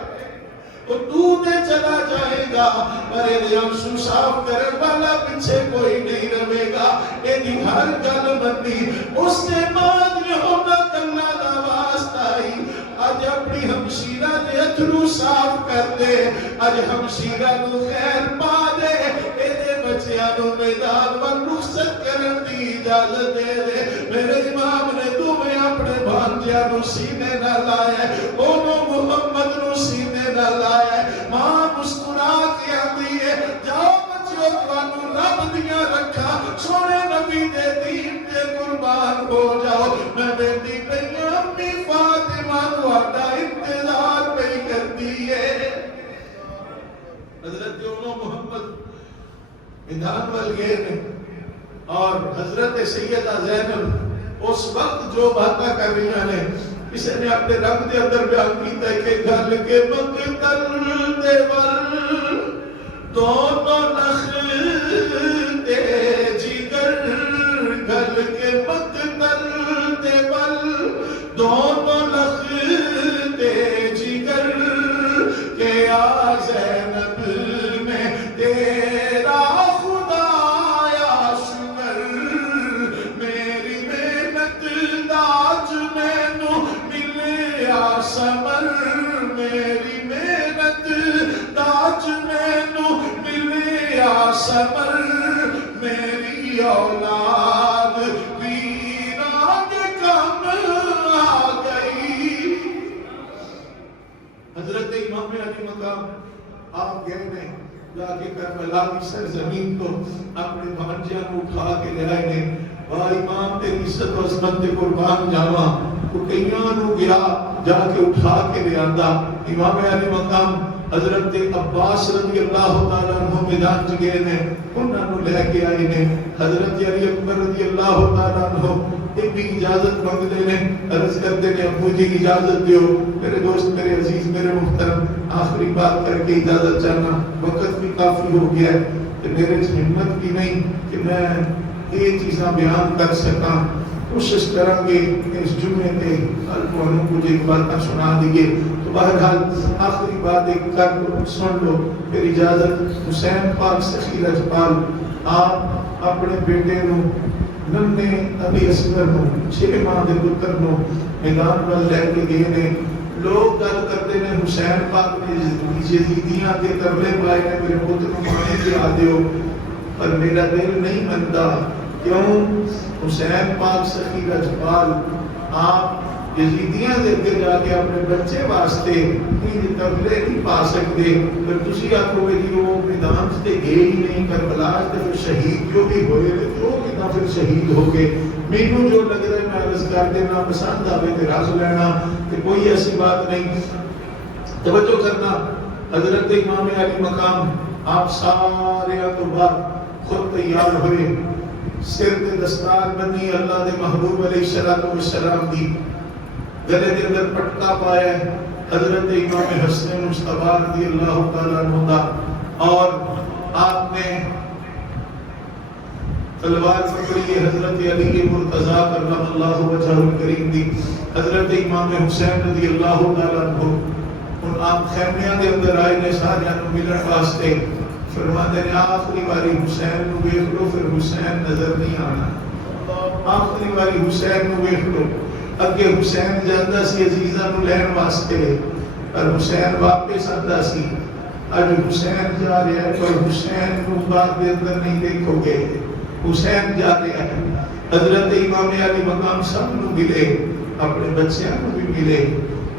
اور تو تے چلا جائے گا پر اے انسو صاف کرن والا پیچھے کوئی نہیں رہے گا، اے دی ہر گل بندی اس نے بعد میں ہونا کرنا دا واسطہ ہی، آج اپنی ہمشیرہ دے اتھرو صاف کر دے، آج ہمشیرہ نو خیر پا دے، اے دے بچیاں نو میدان پر رخصت کرن دی اجازت دے دے، میرے امام نے تو میں اپنے بھانجیاں نو سینے نہ لائے، اونو محمد نو سینے نہ لائے، ماں مسکرا کے آتی ہے جاؤ بچیوں توانو رب دیا رکھا، سونے نبی دے دین دے قربان ہو جاؤ، میں بیٹی پہی امی فاطمہ نواتا انتظار پہ کرتی ہے، حضرت اونو محمد میدان وال گئے نے، اور حضرت سیدہ زینب اس وقت جو باتیں کر رہی ہیں اسے نے اپنے رب دے اندر بیان کیتا ہے کہ گھل کے مقتل دے ور دونوں نخل دے جگر، گھل کے مقتل زینب میں تیرا خدایا شکر میری محنت داج مینو ملیا سمر میری محنت داج مینو ملیا سمر میری اولاد ویران کے کم آ گئی. حضرت امام علی مقام آپ گئے نے جا کے کربلا کی سرزمین کو اپنے بھانجیاں کو اٹھا کے لے آئے نے. بھائی امام تیری عزت و عظمت تے قربان جاواں تو کئیاں نو گیا جا کے اٹھا کے لے آندا. امام علی مقام حضرت عباس رضی اللہ تعالیٰ عنہ میدان چ گئے نے انہاں نو لے کے آئے نے. حضرت علی اکبر رضی اللہ تعالیٰ عنہ ایک بھی اجازت مانگتے ہیں عرض کرتے ہیں ابو جی اجازت دیو میرے دوست میرے عزیز میرے محترم آخری بات کر کے اجازت چاہنا وقت بھی کافی ہو گیا ہے کہ میرے ہمت بھی نہیں کہ میں یہ چیزاں بیان کر سکاں. کوشش کریں گے اس جمعے پہ انہوں کو ایک بات سنا دیئے. تو بہرحال آخری بات ایک کر سن لو پھر اجازت. حسین پاک سخی لجپال آپ اپنے بیٹے نو ننے علی اصغر نو 6 ماہ دے پتر نو میدان وال لے کے گئے نے. لوگ گل کرتے ہیں حسین پاک نے یزیدیاں کے ترلے پائے نے میرے پتر نو مانے کے آ دیو پر میرا دل نہیں منتا. کیوں؟ حسین پاک سخی لجپال آپ یزیدیاں دے کے جا کے اپنے بچے واسطے یہ ترلے نہیں پا سکتے. پھر تسی آکھو گے جی وہ میدان سے گئے ہی نہیں کربلا سے پھر شہید جو بھی ہوئے تو کتنا پھر شہید ہو گئے. مینو جو لگ رہا ہے میں عرض کر دینا پسند آوے تے رس لینا کہ کوئی ایسی بات نہیں. توجہ کرنا حضرت امام علی مقام آپ سارے تو بعد خود تیار ہوئے سر تے دستار بنی اللہ دے محبوب علیہ السلام دی گلے دے اندر پٹکا پایا ہے حضرت امام حسن مصطفیٰ رضی اللہ تعالیٰ عنہ دا اور آپ نے تلوار پکڑی حضرت علی مرتضیٰ کرم اللہ وجہہ الکریم دی. حضرت امام حسین رضی اللہ تعالیٰ عنہ ان آپ خیمیاں دے اندر آئے نے ساریاں نو ملن واسطے. فرماتے ہیں آخری باری حسین نو ویکھ لو پھر حسین نظر نہیں آنا. آخری باری حسین نو ویکھ لو. اگے حسین جاندا سی عزیزاں نو لین واسطے پر حسین واپس آندا سی. اج حسین جا رہا ہے پر حسین نو بعد دے اندر نہیں دیکھو گے. حسین جا رہا ہے. حضرت امام علی مقام سب نو ملے اپنے بچیاں نو بھی ملے.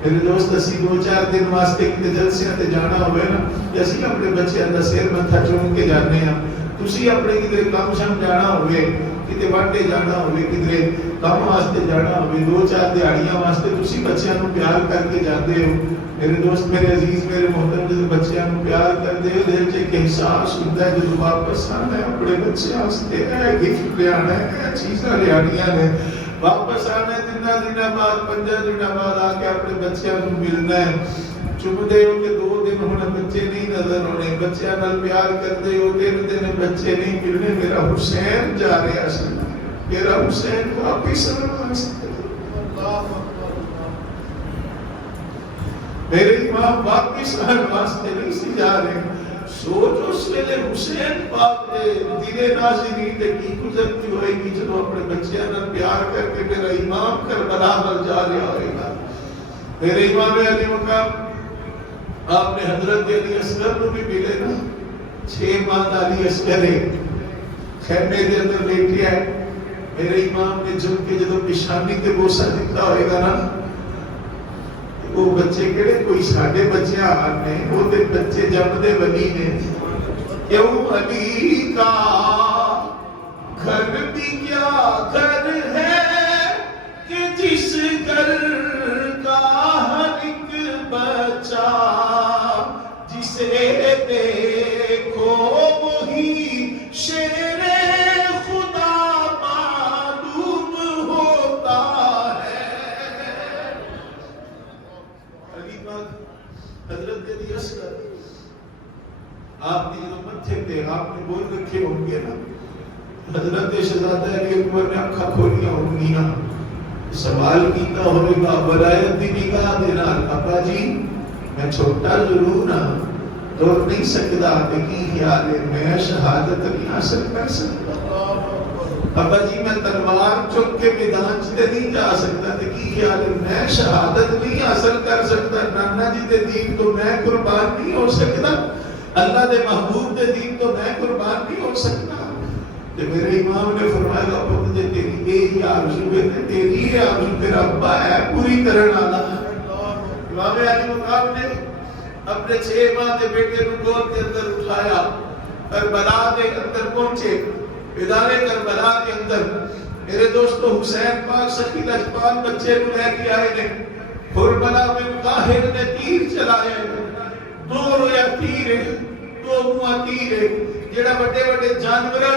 میرے دوست اسی 2-4 دن واسطے کتے جلسیاں تے جانا ہوئے نا اسی اپنے بچیاں دا سر متھا چوم کے جانے ہیں. تسی اپنے کدھر کام شام جانا ہوئے کتے واٹے جانا ہوئے کدھر کام واسطے جانا ہوئے 2-4 دیہڑیاں واسطے تسی بچیاں نو پیار کر کے جاتے ہو. میرے دوست میرے عزیز میرے محترم جب بچیاں نو پیار کرتے ہو دل چ ایک احساس ہوتا ہے جب واپس آنا ہے اپنے بچے واسطے گفٹ لے آنا ہے چیزاں لے آنیاں نے واپس آنا ہے 3 دن بعد 5 دن بعد آ کے اپنے بچیاں کو ملنا ہے. چمدے ہو کہ 2 دن ہونے بچے نہیں نظر ہونے بچیاں نال پیار کرتے ہو 3 دن بچے نہیں ملنے. میرا حسین جا رہا سی میرا حسین واپس آنا واسطے میرے امام واپس آنے واسطے نہیں سی جا رہے. سوچ اس ویلے حسین پاک دے دل ناظرین تے کی گزرتی ہوئے گی جب اپنے بچیاں نال پیار کر کے میرا امام کربلا نال جا رہا ہوئے گا. میرے امام علی مقام آپ نے حضرت علی اصغر نو بھی ملے نا 6 ماہ علی اصغر خیمے دے اندر بیٹھے ہے. میرے امام نے جب کے جدو پیشانی تے بوسہ دیتا ہوئے گا نا وہ بچے کہڑے کوئی ساڑھے بچے آنے وہ دے بچے جب دے ولی نے. کیوں علی کا گھر بھی کیا گھر ہے کہ جس گھر کا ہر ایک بچہ جسے دیکھو وہی شیر خدا معلوم ہوتا ہے. علی پاک حضرت علی اصغر آپ نے جو متھے تھے آپ نے بول رکھے ہوں گے نا حضرت شہزادہ علی اکبر نے آنکھاں کھولیا ہوں گی نا سوال کیتا ہوئے گا ولایت دی نگاہ دینا ابا جی میں چھوٹا ضرور ہاں تر نہیں سکتا تے کی خیال ہے میں شہادت نہیں حاصل کر سکتا؟ ابا جی میں تلوار چک کے میدان سے نہیں جا سکتا تے کی خیال ہے میں شہادت نہیں حاصل کر سکتا؟ نانا جی دے دین تو میں قربان نہیں ہو سکتا، اللہ دے محبوب دے دین تو میں قربان نہیں ہو سکتا۔ تے میرے امام نے فرمایا پتر جے تیری یہی آرزو ہے، تیری یہ آرزو تیرا ابا ہے پوری کرن والا۔ امام علی مقام نے اپنے 6 ماہ کے بیٹے کو گود کے اندر اٹھایا، کربلا کے اندر پہنچے، میدان کربلا کے اندر میرے دوستو حسین پاک سخی لجپال بچے کو لے کے آئے نے، کربلا میں قاہر نے تیر چلائے، 2 رویا تیر ہے، 2 منہ تیر ہے، جڑا بڑے بڑے جانوراں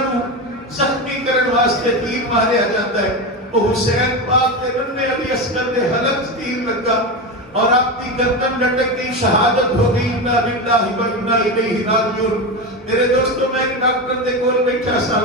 زخمی کرن واسطے تیر ماریا جاتا ہے، وہ حسین پاک کے رنے علی اصغر دے حلق تیر لگا اور آپ کی گردن لٹک گئی، شہادت ہو گئی۔ انا للہ و انا الیہ راجعون۔ میرے دوستو میں ایک ڈاکٹر دے کول بیٹھا سا،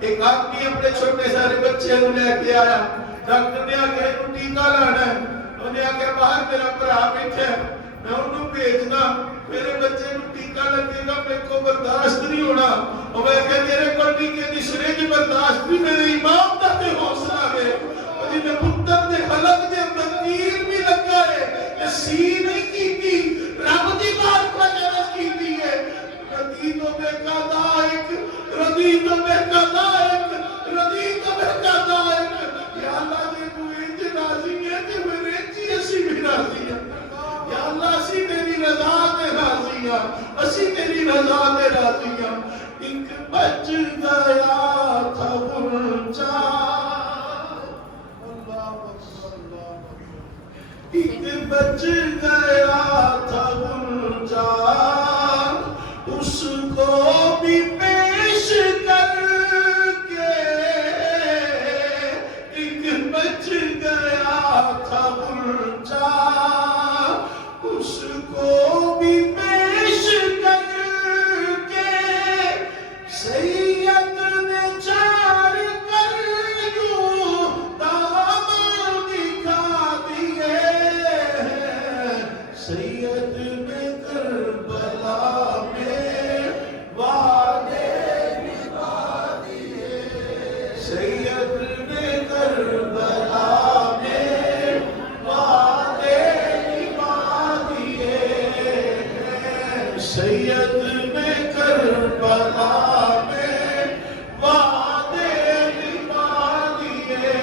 ایک آدمی اپنے چھوٹے سارے بچے کو لے کے آیا، ڈاکٹر نے آگے انہوں ٹیکہ لانا ہے، انہوں نے آگے باہر میرا بھرا بیٹھا ہے، میں انہوں بھیجنا، میرے بچے کو ٹیکہ لگے گا میرے کو برداشت نہیں ہونا، اور میں کہ میرے کو ٹیکے دی سرنج برداشت بھی میرے امام دا تے حوصلہ ہے، اور جی میں پتر دے حلق دے اندر تیر بھی لگا ہے، یہ سی نہیں کی تھی، رب دی بات کو جرس کی تھی ہے، ردیتو بے قضائک، ردیتو بے قضائک، ردیتو بے قضائک، یا اللہ دے تو انج راضی ہے کہ میرے انجی اسی بھی راضی ہے، یا اللہ اسی تیری رضا دے راضی ہے، اسی تیری رضا دے راضی ہے۔ ایک بچ گیا تھا غنچہ، ایک بچ گیا تھا غنچہ، اس کو بھی پیش کر کے، ایک بچ گیا تھا غنچہ، اس کو بھی پیش کر کے، سید نے چار کر یوں دامن دکھا دیے، سید نے کربلا میں وعدے نبھا دیے، سید نے کربلا میں وعدے نبھا دیے، سید نے کربلا میں وعدے نبھا دیے۔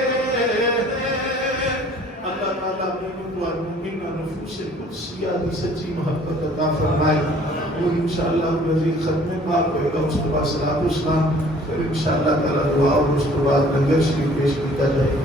اللہ تعالیٰ اپنے مطمئن نفوس قدسیہ کی سچی محبت عطا فرمائے۔ وہ انشاءاللہ العزیز ختم پاک ہوئے گا، اس کے بعد صلاۃ و سلام، پھر انشاءاللہ تعالیٰ دعا اور اس کے بعد لنگر شریف پیش کیا جائے گا۔